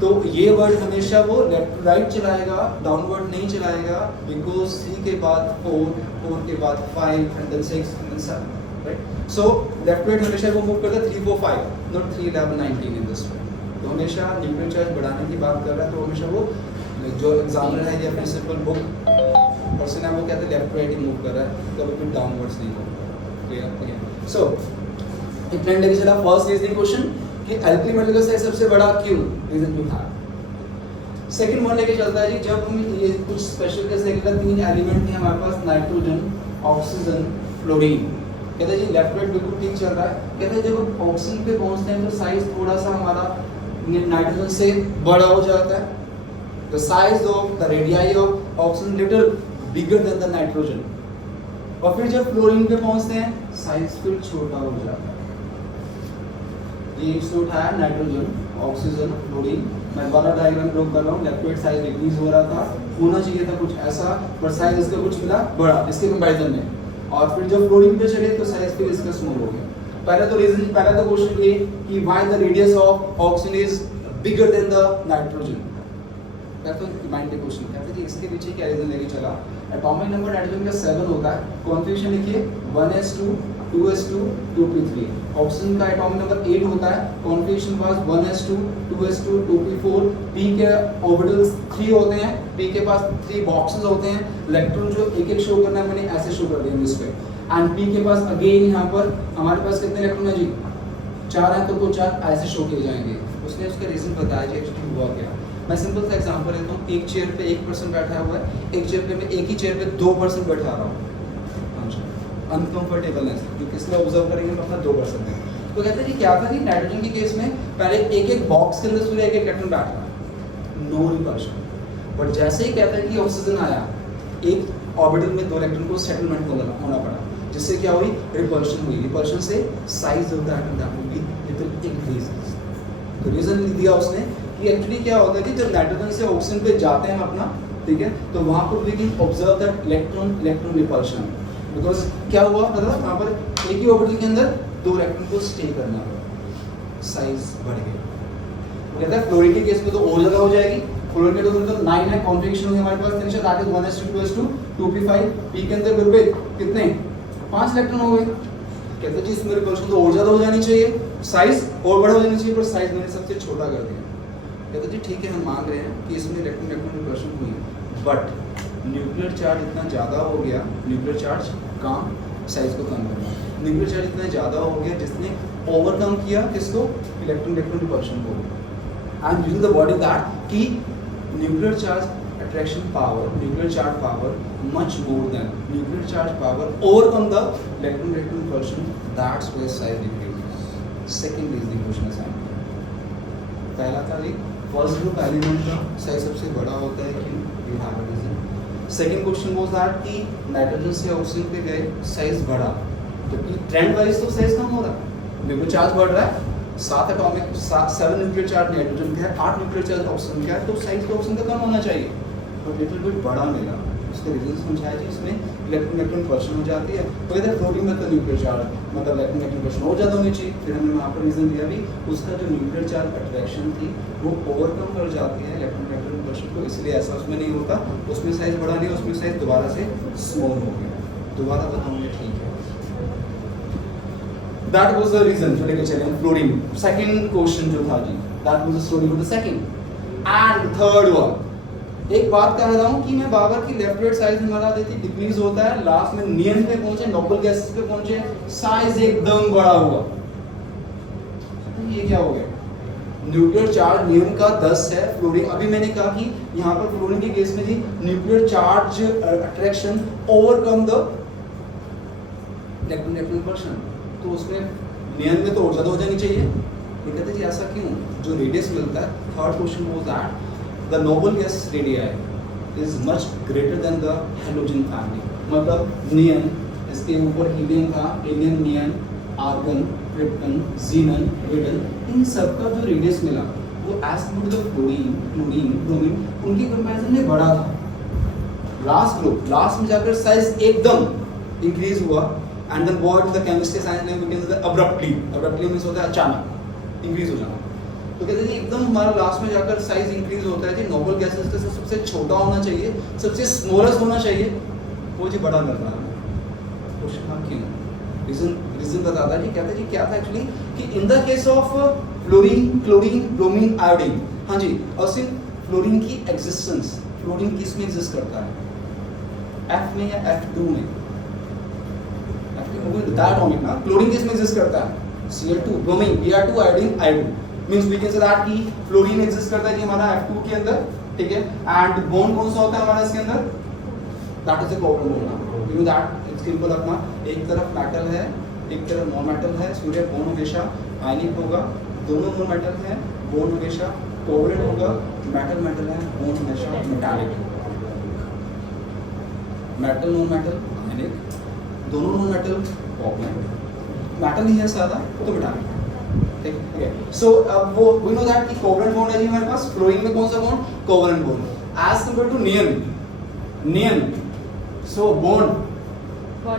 तो ये वर्ड हमेशा वो लेफ्ट राइट चलाएगा, डाउनवर्ड नहीं चलाएगा, बिकॉज 3 के बाद 4, 4 के बाद 5 and then 6 and then 7, right. So left right हमेशा वो मूव करता है 3 4 5, नॉट 3 11 19 इन दिस वे। तो हमेशा न्यूक्लियर चार्ज बढ़ाने की बात कर रहा है, तो हमेशा वो जो एग्जामिनर है या प्रिंसिपल बुक पर्सन है वो कहते हैं लेफ्ट राइट ही मूव कर रहा है, कभी भी डाउनवर्ड्स नहीं मूव कर रहा है। सो एक ट्रेंड लेके चला, फर्स्ट रीजनिंग क्वेश्चन कि एल्कली मेटल का साइज सबसे बड़ा क्यों? रीजन भी था। सेकंड वन लेके चलता है जी, जब हम ये कुछ स्पेशल केस लेके 3 एलिमेंट हैं हमारे पास, नाइट्रोजन, ऑक्सीजन, फ्लोरीन। कहते हैं जी लेफ्ट राइट बिल्कुल ठीक चल रहा है। कहते हैं जब ऑक्सीजन पे पहुंचते हैं तो साइज थोड़ा सा हमारा नाइट्रोजन से बड़ा हो जाता है। The size of the radii of oxygen little bigger than the nitrogen। और फिर जब फ्लोरीन पे पहुंचते हैं साइज फिर छोटा हो जाता है। ये इससे उठाया नाइट्रोजन, ऑक्सीजन, फ्लोरीन। मैं वाला डायग्राम ड्रॉ कर रहा हूँ। लेफ्ट राइट साइज इंक्रीज हो रहा था, होना चाहिए था कुछ ऐसा, पर साइज इसका कुछ मिला बड़ा इसके कंपैरिजन में। और फिर जब फ्लोरीन पे चले तो साइज फिर इसका स्मॉल हो गया। पहला तो क्वेश्चन ये कि why the radius of oxygen is bigger than the nitrogen. तो माइंड के क्वेश्चन कहते हैं इसके पीछे क्या रीजन लेके चला। एटॉमिक नंबर नाइट्रोजन का 7 होता है, कॉन्फ़िगरेशन लिखिए 1s2 2s2 2p3। ऑक्सीजन का एटॉमिक नंबर 8 होता है, कॉन्फ़िगरेशन पास 1s2 2s2 2p4। p के ऑर्बिटल्स 3 होते हैं, p के पास 3 बॉक्सेस होते हैं। इलेक्ट्रॉन जो एक एक शो करना है मैंने ऐसे शो कर दिया इस पे। एंड p के पास अगेन यहाँ पर हमारे पास कितने इलेक्ट्रॉन है जी? 4 हैं, तो 4 ऐसे शो किए जाएंगे। उसने उसका रीजन बताया जी एक्चुअली हुआ क्या। मैं सिंपल सा एग्जांपल लेता हूँ। एक चेयर पे 1% बैठा हुआ है, एक चेयर पे मैं एक ही चेयर पे 2% बैठा रहा हूँ। अनकंफर्टेबलनेस जो किसने ऑब्जर्व करेंगे हम अपना 2% है। तो कहते हैं कि क्या था कि नाइट्रोजन के केस में पहले एक एक बॉक्स के अंदर एक इलेक्ट्रॉन बैठ रहा है, नो रिपल्शन। बट जैसे ही कहता है कि ऑक्सीजन आया, एक ऑर्बिटल में 2 इलेक्ट्रॉन को सेटलमेंट होना पड़ा, जिससे क्या हुई? रिपल्शन हुई। रिपल्शन से size of the atom that will be little increase. तो रीजन दिया उसने कि एक्चुअली क्या होता है कि जब नाइट्रोजन से ऑक्सीजन पे जाते हैं अपना, ठीक है, तो वहां पर we can observe that electron repulsion. Because क्या हुआ मतलब वहां पर एक ही ऑर्बिटल के अंदर 2 इलेक्ट्रॉन को स्टे करना है, साइज बढ़ गई। वो कहता है फ्लोरीन के केस में तो और ज्यादा हो जाएगी। फ्लोरीन के तो 9 है, कॉन्फ़िगरेशन है हमारे पास that is 1s2 2s2 2p5। p के अंदर फिर कितने? 5 इलेक्ट्रॉन हो गए। कहते हैं जी इसमें रिपल्शन तो और ज्यादा हो जानी चाहिए, साइज और बड़ा हो जानी चाहिए, पर साइज मैंने सबसे छोटा कर दिया। कहते जी ठीक है हम मान रहे हैं कि इसमें इलेक्ट्रॉन रिपल्शन हुई, बट न्यूक्लियर चार्ज इतना ज़्यादा हो गया, न्यूक्लियर चार्ज काम साइज को कम करना, न्यूक्लियर चार्ज इतना ज़्यादा हो गया जिसने ओवरकम किया किसको? इलेक्ट्रॉन रिपल्शन को। I am using the word that कि nuclear charge attraction power, nuclear charge power much more than nuclear charge power overcome the electron repulsion, that's why size decrease. Second is the question assignment. पहला था जी first group element का size सबसे बड़ा होता है क्यों? You have a reason. Second question was that कि नाइट्रोजन से ऑक्सीजन पे गए साइज बढ़ा, जबकि ट्रेंड वाइज तो साइज कम हो रहा है, न्यूक्लियर चार्ज बढ़ रहा है। 7 न्यूक्लियर चार्ज नाइट्रोजन का है, 8 न्यूक्लियर चार्ज ऑक्सीजन का है, तो साइज तो ऑक्सीजन का कम होना चाहिए, पर लिटिल बिट बड़ा मिला। उसका रीजन समझाया जी इसमें इलेक्ट्रॉन रिपल्शन हो जाती है। तो इधर फ्लोरीन में तो न्यूक्लियर चार्ज मतलब इलेक्ट्रॉन रिपल्शन और ज़्यादा होनी चाहिए। फिर हमने वहाँ पर रीजन दिया भी उसका जो न्यूक्लियर चार्ज अट्रैक्शन थी वो ओवरकम कर जाती है इलेक्ट्रॉन रिपल्शन को, इसलिए ऐसा उसमें नहीं होता। उसमें साइज बढ़ा नहीं, उसमें साइज दोबारा से स्मॉल हो गया। दोबारा बताऊँगे ठीक है। That was the reason. जो लेके चले फ्लोरीन। सेकंड क्वेश्चन जो था जी that was the story for the second and third one. एक बात कह रहा हूँ कि मैं बाबर की लेफ्ट राइट साइज हमारा देती डिक्रीज होता है, लास्ट में नियन पे पहुंचे, नोबल गैसेस पे पहुंचे, साइज एकदम बड़ा हुआ। ये क्या हो गया? न्यूक्लियर चार्ज नियन का 10 है, फ्लोरीन अभी मैंने कहा कि यहाँ पर फ्लोरीन के केस में जी nuclear charge attraction overcome the electron repulsion, तो उसमें नियन में तो और ज्यादा हो जानी चाहिए। ये कहते हैं जी ऐसा क्यों? जो रेडियस मिलता है, third question was that the noble gas radii is much greater than the halogen family। मतलब नियन, इसके ऊपर हीलियम था, helium, neon, argon, krypton, xenon, radon, इन सब का जो रेडियस मिला वो as compare to the fluorine, chlorine, bromine उनके कंपैरिजन में बड़ा था। लास्ट ग्रुप, लास्ट में जाकर साइज एकदम इंक्रीज हुआ and then what the chemistry science में we can say abruptly, abruptly means होता है अचानक इंक्रीज हो जाना। तो कहते हैं एकदम हमारा लास्ट में जाकर साइज इंक्रीज होता है जी। नोबल गैसेस का सबसे छोटा होना चाहिए, सबसे स्मॉलेस्ट होना चाहिए, वो जी बड़ा कर रहा है। क्वेश्चन मार्क क्यों? रीजन बताता है जी। कहते हैं जी क्या था एक्चुअली कि in the case of fluorine, chlorine, bromine, iodine, हाँ जी, और सिर्फ फ्लोरीन की एग्जिस्टेंस, फ्लोरीन किस में एग्जिस्ट करता है? F में या F2 में? F2 में डायटोमिक ना, क्लोरीन किस में एग्जिस्ट करता है? Cl2 bromine Br2 iodine I2 means we can say that कि फ्लोरीन एग्जिस्ट करता है जी हमारा F2 के अंदर, ठीक है, एंड बॉन्ड कौन सा होता है हमारा इसके अंदर, that is a covalent bond, you know that it's simple अपना, एक तरफ मेटल है एक तरफ नॉन मेटल है, सूर्य बॉन्ड हमेशा आयनिक होगा, दोनों नॉन मेटल है बॉन्ड हमेशा कोवलेंट होगा, मेटल मेटल है बॉन्ड हमेशा metallic, metal non metal ionic, दोनों नॉन मेटल कोवलेंट, मेटल ही है सादा तो मेटालिक, ठीक है। सो अब वो वी नो दैट कि कोवलेंट बॉन्ड है जी हमारे पास, फ्लोरीन में कौन सा bond, covalent bond, as compare to neon, so bond, हाँ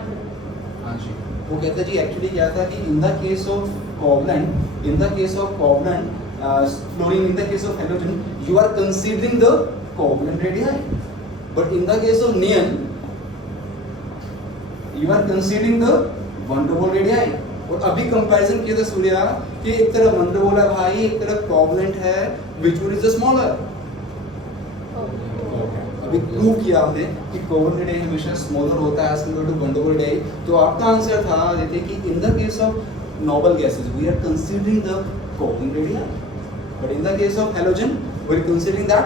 जी, वो कहते हैं जी एक्चुअली क्या था कि in the case of covalent fluorine, in the case of halogen you are considering the covalent radius, but in the case of neon you are considering the van der Waals radius. और अभी comparison किया था सूर्या कि एक तरफ one double है भाई, एक तरफ कोवलेंट है, which one is the smaller, अभी प्रूव किया हमने कि कोवलेंट रेडियस हमेशा स्मॉलर होता है as compare to van der Waals radius, तो आपका आंसर था जैसे कि in the case of noble gases we are considering the covalent radius, but in the case of halogen we are considering that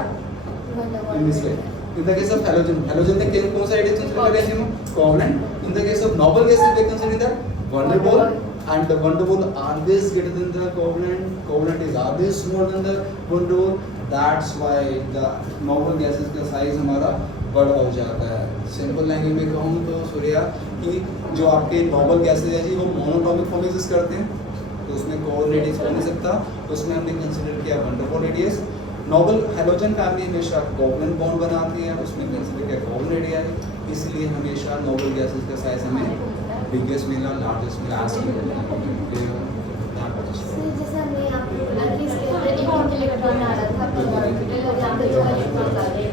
in this way. In the case of halogen ने कौन सा radius consider कर रहे हैं, covalent. In the case of noble gases we are considering that van der Waals, and the van der Waals always greater than the covalent, covalent is always smaller than the van der Waals, that's why the noble gases का size हमारा बड़ा हो जाता है। Simple language में कहूँ तो सूर्या कि जो आपके नोबल गैसेज है जी वो मोनोटॉमिक फॉर्म एग्जिस्ट करते हैं, तो उसमें कोवलेंट रेडियस हो नहीं सकता, उसमें हमने कंसीडर किया van der Waals radius. Noble halogen family हमेशा कोवलेंट बॉन्ड बनाती है, उसमें कंसीडर किया कोवलेंट रेडियस, इसलिए हमेशा नोबल गैसेस का साइज हमें बिगेस्ट मिला, लार्जेस्ट मिला, जैसे हमने आपको बोला कि इसके अंदर एक इलेक्ट्रॉन आ रहा था ऑर्बिटल, और यहाँ पे दो इलेक्ट्रॉन आ रहे हैं,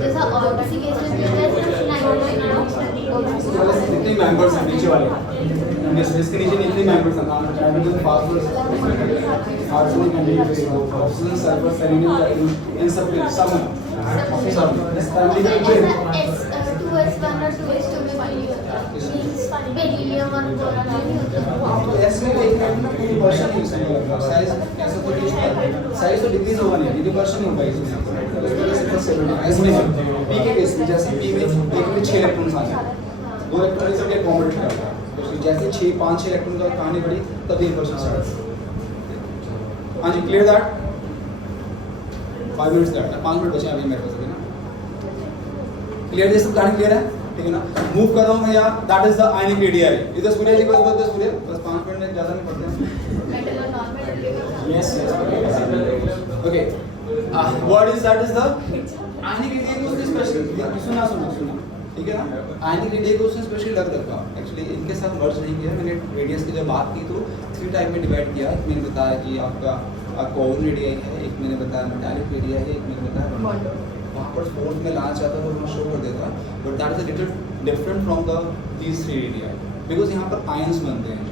जैसा और किसी केस में क्या है जितने मेंबर्स हैं नीचे वाले, इसके नीचे जितने मेंबर्स हैं hydrogen, phosphorus, arsenic, magnesium, oxygen, sulphur, selenium, इन सब इस फैमिली के नीचे S2S1 और 2S2 में पानी होता है, बेरिलियम और बोरान नहीं होता। तो S में एक ना पूरी वर्शन यूज करेंगे, साइज ऐसा तो नहीं, साइज तो डिक्रीज होगा नहीं, डिक्रीज वर्शन होगा इसमें, इसमें P के केस में जैसे P में एक में 6 इलेक्ट्रॉन्स आ जाए, 2 इलेक्ट्रॉन से क्या कॉम्बिनेट करता है, तो जैसे 5-6 इलेक्ट्रॉन का कहानी बढ़ी तब ये वर्शन स्टार्ट। हाँ जी, clear that, 5 minutes that, 5 minute बचे अभी मेरे पास, ना क्लियर, ये सब कहानी क्लियर है, ठीक है ना। मूव कर रहा हूं मैं यार, that is the ionic radius, इधर सूर्य जी बस सूर्य बस 5 मिनट में ज्यादा नहीं पढ़ते हैं, मेटल और non metal yes okay, what is that is the ionic radius को उसने स्पेशल सुना, ठीक है ना। आयनिक रेडियस को उसने स्पेशली लग रखा, एक्चुअली इनके साथ मर्ज नहीं किया मैंने, रेडियस की जब बात की तो 3 टाइप में डिवाइड किया, एक मैंने बताया कि आपका कोवलेंट रेडियस है, एक मैंने बताया मेटालिक रेडियस है, एक मैंने बताया वहाँ पर फोर्थ में लाना चाहता तो मैं शो कर देता, but that is a little different from the these 3 radii, because यहाँ पर आयंस बनते हैं,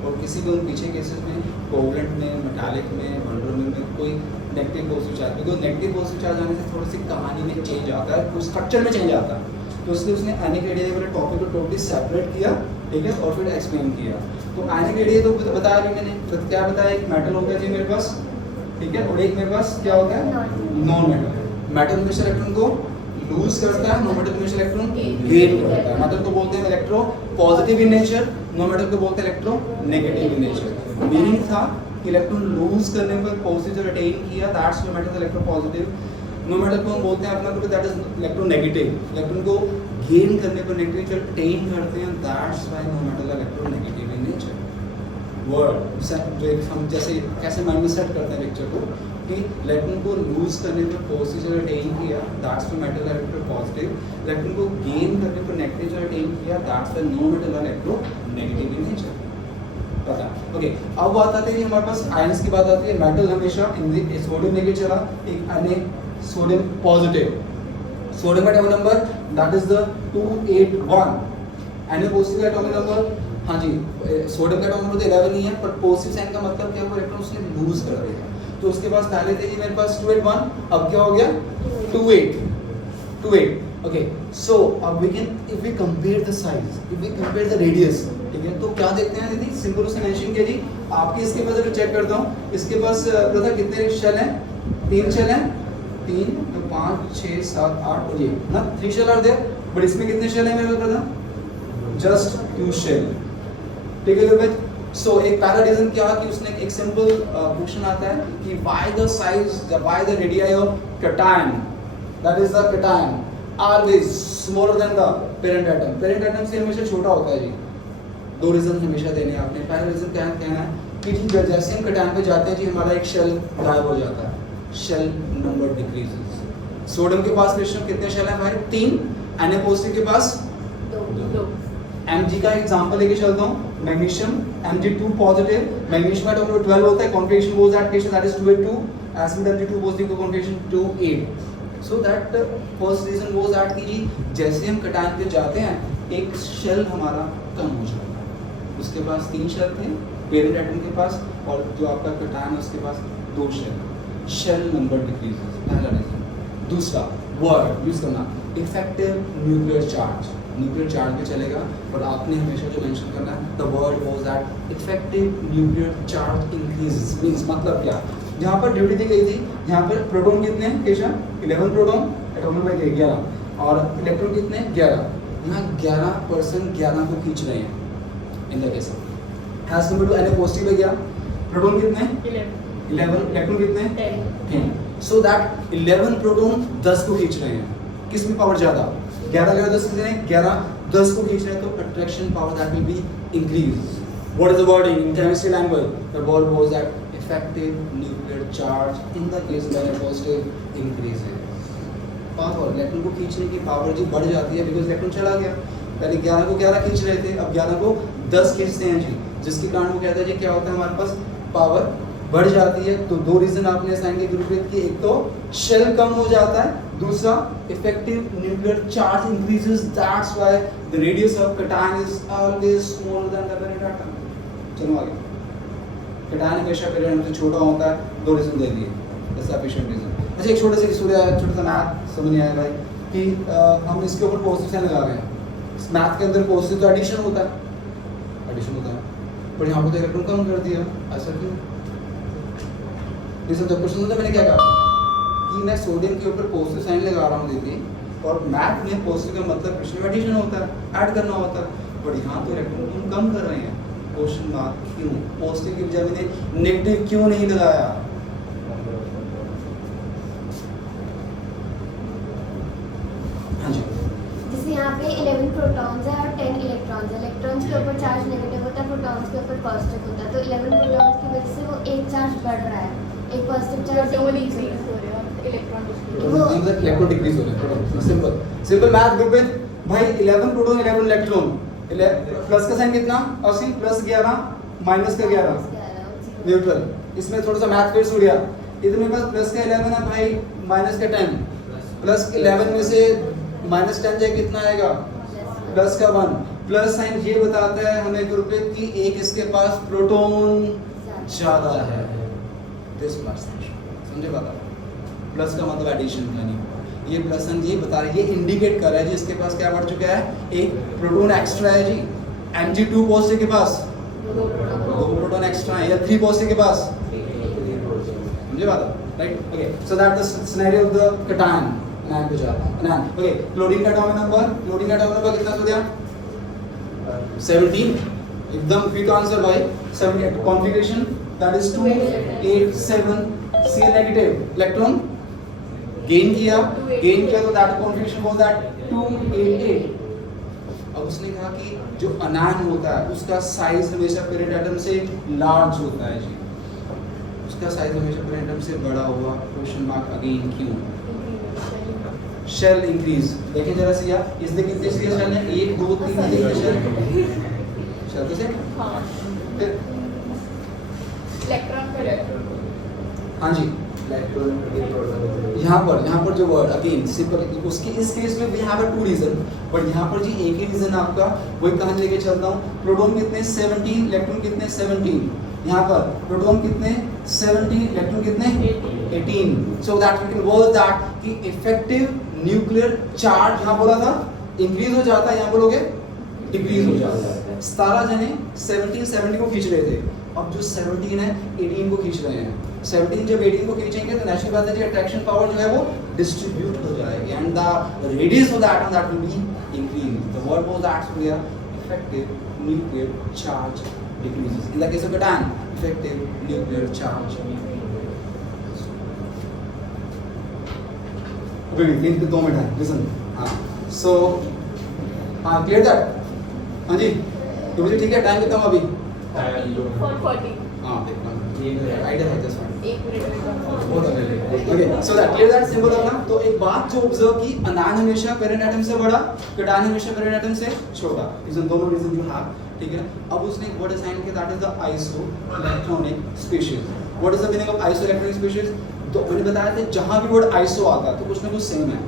और किसी भी उन पीछे केसेस में कोवलेंट में, मेटालिक में, van der Waals में कोई negative positive charge, because negative positive charge आने से थोड़ी सी कहानी में चेंज आता है, कुछ स्ट्रक्चर में चेंज आता है, तो इसलिए उसने आयनिक रेडियस वाले टॉपिक को टोटली सेपरेट किया, ठीक है, और फिर एक्सप्लेन किया। तो आयनिक रेडियस तो बताया भी मैंने, तो क्या बताया, एक मेटल हो गया जी मेरे पास, ठीक है, और एक मेरे पास क्या हो गया, नॉन मेटल। मेटल हमेशा इलेक्ट्रॉन को लूज करता है, नॉन मेटल हमेशा इलेक्ट्रॉन गेन करता है। मेटल को बोलते हैं electro positive in nature, non metal को बोलते हैं electro negative in nature. Meaning था कि इलेक्ट्रॉन लूज करने पर पॉजिटिव अटेन किया, that's why metal electro positive. Non metal को हम बोलते हैं अपना को that is electro negative, electron को गेन करने पर नेगेटिव चार्ज अटेन करते हैं, that's why non metal electro negative in nature. Word जो हम जैसे कैसे माइंड में सेट करते हैं पिक्चर को कि इलेक्ट्रॉन को लूज करने पर पॉजिटिव अटेन किया, that's why metal electro positive, electron को गेन करने पर नेगेटिव अटेन किया, that's why non metal electro negative in nature. पता ओके। अब बात आती है हमारे पास आयंस की बात आती है। मेटल हमेशा इन द सोडियम लेके चला, एक अन्य सोडियम पॉजिटिव, सोडियम का atomic number that is the 281, Na positive का एटॉमिक नंबर, हाँ जी, सोडियम का एटॉमिक नंबर तो 11 नहीं है, पर पॉजिटिव साइन का मतलब क्या, वो इलेक्ट्रॉन उसने लूज कर देगा। तो उसके पास पहले थे कि मेरे पास 281, अब क्या हो गया 28। ओके, सो अब we can if we compare the size, if we compare the radius, ठीक है, तो क्या देखते हैं दीदी, सिंपल उसने मेंशन किया जी आपके इसके पास अगर चेक करता हूँ, इसके पास ब्रदर कितने शेल हैं, 3 शेल हैं, 3 तो 5 6 7 8 और ये ना 3 शेल आर देयर, बट इसमें कितने शेल हैं मेरे ब्रदर, जस्ट 2 शेल। ठीक है गुरमीत, सो एक पहला रीजन क्या कि उसने एक सिंपल क्वेश्चन आता है कि why the size, why the radii of cation, that is the cation always smaller than the parent atom, parent atom से हमेशा छोटा होता है जी। 2 रीजन हमेशा देने हैं आपने। पहला रीजन क्या कहना है कि ठीक है जैसे हम कैटायन पे जाते हैं जी हमारा एक शेल गायब हो जाता है, शेल नंबर डिक्रीजेस। सोडियम के पास कृष्ण कितने शेल हैं भाई, 3, Na पॉजिटिव के पास 2। Mg का एग्जांपल लेके चलता हूं, मैग्नीशियम Mg2 पॉजिटिव, मैग्नीशियम का टोटल 12 होता है, configuration goes that case that is 282, acid Mg2 positive का configuration 28। So that first reason goes that कि जी जैसे हम कैटायन पे जाते हैं एक शेल हमारा कम हो जाता है, उसके पास 3 शेल थे पेरेंट एटम के पास, और जो आपका कैटायन है उसके पास 2 शेल, शेल नंबर डिक्रीजेस, पहला रीजन। दूसरा वर्ड यूज करना effective nuclear charge, nuclear charge भी चलेगा, पर आपने हमेशा जो मेंशन करना है the word was that effective nuclear charge increases, means मतलब क्या, जहां पर ड्यूटी दी गई थी यहां पर प्रोटॉन कितने हैं केशव, 11 प्रोटॉन, एटॉमिक में 11, और इलेक्ट्रॉन कितने 11, यहाँ 11% 11 को खींच रहे हैं in the case as compare to Na positive है क्या, प्रोटॉन कितने 11, इलेक्ट्रॉन कितने 10, सो दैट 11 प्रोटॉन 10 को खींच रहे हैं, किस में पावर ज्यादा, 11 10 कितने 11 10 को खींच रहे हैं, तो attraction power that will be increase. What is the wording in chemistry language, the word was that effective nuclear charge in the case when Na positive increases, power electron को खींचने की पावर जी बढ़ जाती है, बिकॉज इलेक्ट्रॉन चला गया, पहले 11 को 11 खींच रहे थे, अब 11 को 10 खींचते हैं जी, जिसके कारण वो कहता है जी क्या होता है हमारे पास पावर बढ़ जाती है। तो 2 रीजन आपने असाइन किए गुरुप्रीत की, एक तो शेल कम हो जाता है, दूसरा effective nuclear charge increases, that's why the radius of cation is always smaller than the parent atom. चलो आगे, कैटायन हमेशा पेरेंट एटम से छोटा होता है, 2 रीजन दे दिए, दैट्स सफिशिएंट रीजन। अच्छा एक छोटा सा मैथ समझ नहीं आया भाई कि हम इसके ऊपर पॉजिटिव साइन लगा रहे हैं, मैथ के अंदर पॉजिटिव तो एडिशन होता है, पर यहाँ पर तो इलेक्ट्रॉन कम कर दिया, ऐसा क्यों? जैसे जब क्वेश्चन था मैंने क्या कहा कि मैं सोडियम के ऊपर पॉजिटिव साइन लगा रहा हूँ देखिए, और मैथ में पॉजिटिव का मतलब क्वेश्चन में एडिशन होता है, ऐड करना होता है, पर यहाँ तो इलेक्ट्रॉन हम कम कर रहे हैं, क्वेश्चन मार्क क्यों, पॉजिटिव की बजाय मैंने नेगेटिव क्यों नहीं लगाया? हाँ जी, जैसे यहाँ पे 11 प्रोटॉन्स है और 10 इलेक्ट्रॉन्स है, इलेक्ट्रॉन्स के ऊपर चार्ज नेगेटिव होता है, प्रोटॉन्स के ऊपर पॉजिटिव होता है, तो 11 प्रोटॉन्स की वजह से वो एक चार्ज बढ़ रहा है, एक पॉजिटिव चार्ज इलेक्ट्रॉन डिक्रीज हो रहा है। सिंपल मैथ ग्रुप में भाई 11 प्रोटॉन 11 इलेक्ट्रॉन, प्लस का साइन कितना 80 प्लस 11 माइनस का 11 न्यूट्रल, इसमें थोड़ा सा मैथ फिर हो गया, इधर मेरे पास प्लस का 11 है भाई, माइनस का 10, प्लस 11 में से माइनस 10 जाए कितना आएगा, प्लस का 1, प्लस साइन ये बताता है हमें ग्रुप में कि एक इसके पास प्रोटॉन ज्यादा है, दिस प्लस समझे बात, प्लस का मतलब एडिशन का नहीं, ये प्लस साइन ये बता रहा है, ये इंडिकेट कर रहा है जी इसके पास क्या बढ़ चुका है, एक प्रोटॉन एक्स्ट्रा है जी, Mg2 पॉजिटिव के पास 2 प्रोटॉन एक्स्ट्रा है, या 3 पॉजिटिव के पास, समझे बात, right? Okay, so that the scenario of the cation, anion पे जाता है, anion, ओके, क्लोरीन का एटॉमिक नंबर कितना हो गया 17, एकदम क्विक आंसर भाई, 17 configuration that is 287, Cl negative, electron gain किया तो दैट कॉन्फिगरेशन वाज दैट 288। अब उसने कहा कि जो अनायन होता है उसका साइज हमेशा पेरेंट एटम से लार्ज होता है जी, उसका साइज हमेशा पेरेंट एटम से बड़ा होगा, क्वेश्चन मार्क अगेन क्यों? शेल इंक्रीज, देखें जरा से यार, इसमें कितने शेल हैं, 1 2 3 शेल से फिर हाँ जी, यहाँ पर जो वर्ड अगेन सिंपल, उसकी इस केस में we have a 2 reason, but यहाँ पर जी एक ही रीजन आपका, वही कहां लेके चलता हूँ, प्रोटॉन कितने 70, इलेक्ट्रॉन कितने 17, यहाँ पर प्रोटॉन कितने 70, इलेक्ट्रॉन कितने 18, so that we can work that कि इफेक्टिव न्यूक्लियर चार्ज यहाँ बोला था इंक्रीज हो जाता है, यहाँ बोलोगे डिक्रीज हो जाता है, 17 जने 17 को खींच रहे थे, अब जो 17 है 18 को खींच रहे हैं। 17 जब 18 को खींचेंगे तो नेचुरल बात है कि अट्रैक्शन पावर जो है वो डिस्ट्रीब्यूट हो जाएगी and the radius of the atom that will be increase. The word was that here effective nuclear charge decreases. In the case of cation effective nuclear charge. Wait 2 minute है, listen. हां so हां clear that. हां जी तो मुझे ठीक है, time कितना हुआ अभी? 4:40 हां देखना ये आइडिया है just 1 minute okay so that clear that simple होगा। तो एक बात जो ऑब्जर्व की अनायन हमेशा पेरेंट एटम से बड़ा, कैटायन हमेशा पेरेंट एटम से छोटा। रीजन दोनों रीजन जो है ठीक है। अब उसने एक वर्ड असाइन किया that is the iso electronic species. What is the meaning of iso electronic species? तो मैंने बताया था जहां भी वर्ड आइसो आता है तो कुछ ना कुछ सेम है।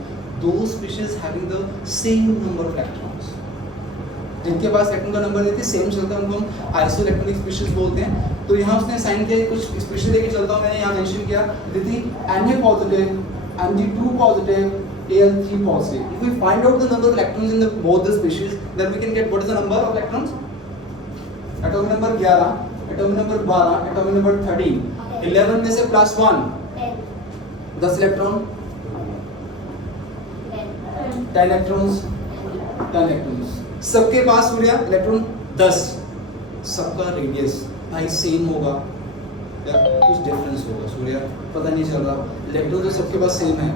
दो species having the same number of electrons, जिनके पास इलेक्ट्रॉन का नंबर देती सेम चलता है उनको हम आइसो इलेक्ट्रॉनिक स्पीशीज बोलते हैं। तो यहाँ उसने साइन किया कुछ स्पीशीज लेके चलता हूँ, मैंने यहाँ मेंशन किया दिति Na positive, Mg2 positive, Al3 positive. If we find out the number of electrons in both the species, then we can get what is the number of electrons? Atomic number 11, atomic number 12, atomic number 13. 11 में से plus 1 10 electron, 10 electrons, 10 electrons. सबके पास हो गया electron 10। सबका radius भाई same होगा या कुछ डिफरेंस होगा? सूर्य पता नहीं चल रहा। इलेक्ट्रॉन तो सबके पास सेम है,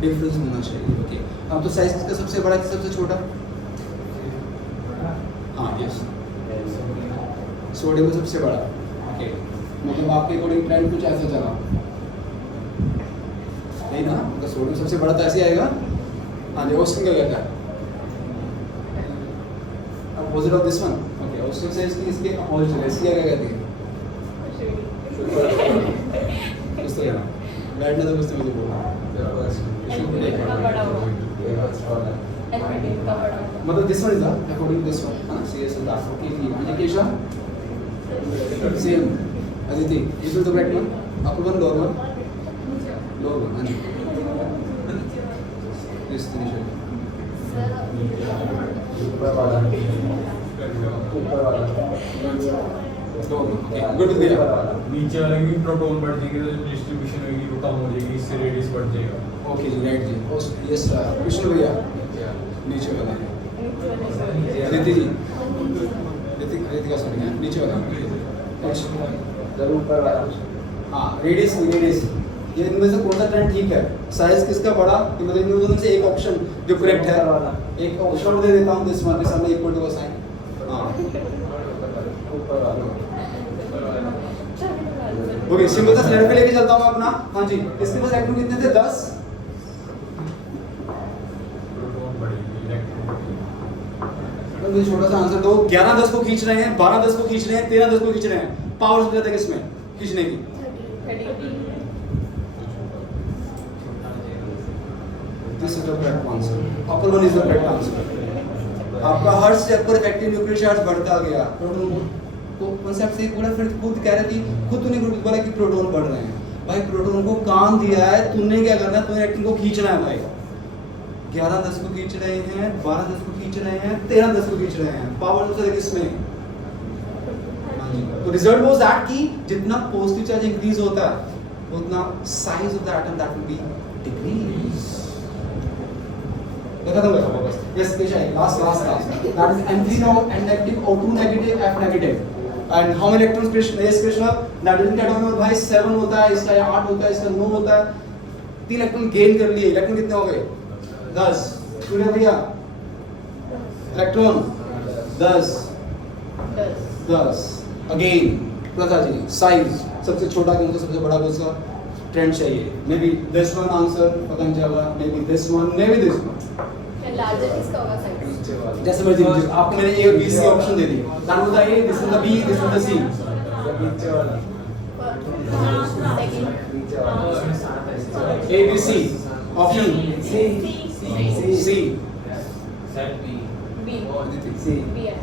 डिफरेंस होना चाहिए। ओके अब तो साइज किसका सबसे बड़ा किसका सबसे छोटा? हाँ यस सोडियम सबसे बड़ा। ओके मतलब आपके अकॉर्डिंग ट्रेंड कुछ ऐसा चला नहीं ना? तो सोडियम सबसे बड़ा तो ऐसे आएगा। हाँ जी ऑक्सीजन क्या कहता है? Opposite of this one. Okay oxygen से इसके अपोजिट है, इसकी क्या कहती है? कुछ तो लेना बैठना तो कुछ तो मुझे बोलना मतलब this one is the according to this one. हां सीरियस इज दैट। ओके जी indication same Aditi is the correct one. Upper one lower one lower one. हां जी दिस इनिशियल ऊपर वाला गुड भैया। नीचे वाले की प्रोटॉन बढ़ जाएगी तो डिस्ट्रीब्यूशन होगी वो कम हो जाएगी, इससे रेडियस बढ़ जाएगा। ओके जी राइट जी यस कृष्ण भैया नीचे वाला अदिति जी रितिका सॉरी नीचे वाला जरूर ऊपर वाला। हाँ रेडियस ये इनमें से कौन सा ट्रेंड ठीक है? साइज किसका बड़ा? कि मतलब इन दोनों में से एक ऑप्शन जो करेक्ट है, एक ऑप्शन दे देता हूँ दिस वन के सामने इक्वल टू का साइन। हाँ ऊपर वाला। ओके सिंपल सा स्लाइड पे लेके चलता हूँ मैं अपना। हाँ जी इसके पास इलेक्ट्रॉन कितने थे? 10। प्रोटॉन बढ़ेगी इलेक्ट्रॉन। तो मुझे छोटा सा आंसर दो। 11 10 को खींच रहे हैं, 12 10 को खींच रहे हैं, 13 10 को खींच रहे हैं। पावर सबसे ज्यादा किसमें खींचने की? 30 this is the correct answer. Upper one is the correct answer. आपका हर स्टेप पर इफेक्टिव न्यूक्लियर चार्ज बढ़ता गया। प्रोटॉन को कांसेप्ट से पूरा फिर खुद कह रही थी, खुद तूने बोला कि प्रोटॉन बढ़ रहे हैं। भाई प्रोटॉन को काम दिया है, तूने क्या करना है? तूने इलेक्ट्रॉन को खींचना है भाई। 11 10 को खींच रहे हैं, 12 10 को खींच रहे हैं, 13 10 को खींच रहे हैं। पावर सबसे किसमें? तो रिजल्ट वाज दैट कि जितना पॉजिटिव चार्ज इंक्रीज होता है उतना size of the atom that will be decrease. देखा तुमने बस यस पेश है last that is N3 now and negative O2 negative F negative and how many electrons Krishna yes Krishna nitrogen के एटम में भाई 7 होता है, इसका 8 होता है, इसका 9 होता है। 3 इलेक्ट्रॉन गेन कर लिए। इलेक्ट्रॉन कितने हो गए? 10। सूर्य भैया इलेक्ट्रॉन 10 अगेन प्रथा जी साइज सबसे छोटा कौन सा सबसे बड़ा कौन सा? ट्रेंड चाहिए। Maybe this one answer पता नहीं चला, maybe this one, maybe this one. Larger किसका होगा साइज? जैसे मर्जी आपको मैंने ए और बी सी ऑप्शन दे दी। That was the A, this is the B, this is the C. नीचे वाला। Second A B C option C set B B C B है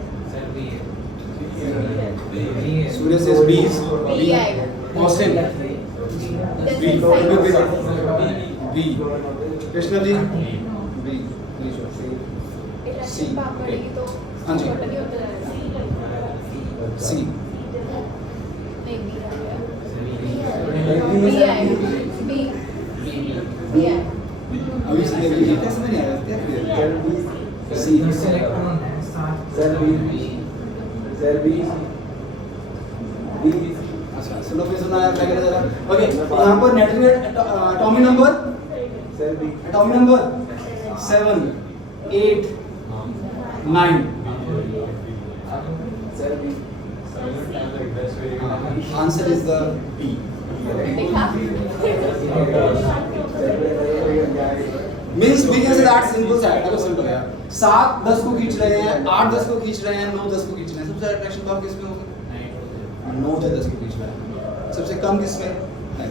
सूर्य से बी बी आएगा। Austin B B Krishna ji B C. Electron power बढ़ेगी तो हाँ जी। छोटा भी होता जाएगा। सी नहीं बी आ गया B बी है। आएगा बी बी आएगा अभी से देखिए कैसे नहीं आया क्या sir B C sir B sir B B अच्छा सुनो फिर सुना क्या करें जरा ओके यहाँ पर nitrogen atomic number sir B atomic number 7 8 9 sir B answer is the B देखा means we can say that simple set देखो सिंपल है 7 10 को खींच रहे हैं 8 10 को खींच रहे हैं 9 10 को खींच रहे हैं सबसे ज्यादा अट्रैक्शन पावर किसमें होगा 9 से 10 को खींच रहा है सबसे कम किसमें 9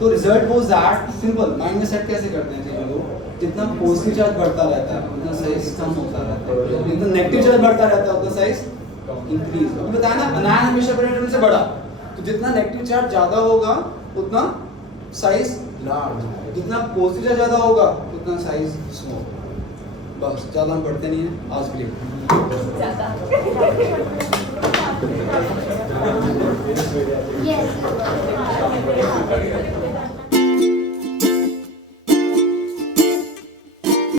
तो result was that simple mind में सेट कैसे करते हैं चीजों को जितना पॉजिटिव चार्ज बढ़ता रहता है उतना साइज कम होता रहता है जितना नेगेटिव चार्ज बढ़ता रहता है उतना साइज इंक्रीज अभी बताया ना अनायन हमेशा पेरियड से बड़ा तो जितना नेगेटिव चार्ज ज्यादा होगा उतना साइज लार्ज जितना पॉजिटिव चार्ज ज्यादा होगा उतना साइज स्मॉल बस ज्यादा हम पढ़ते नहीं है आज के लिए ज्यादा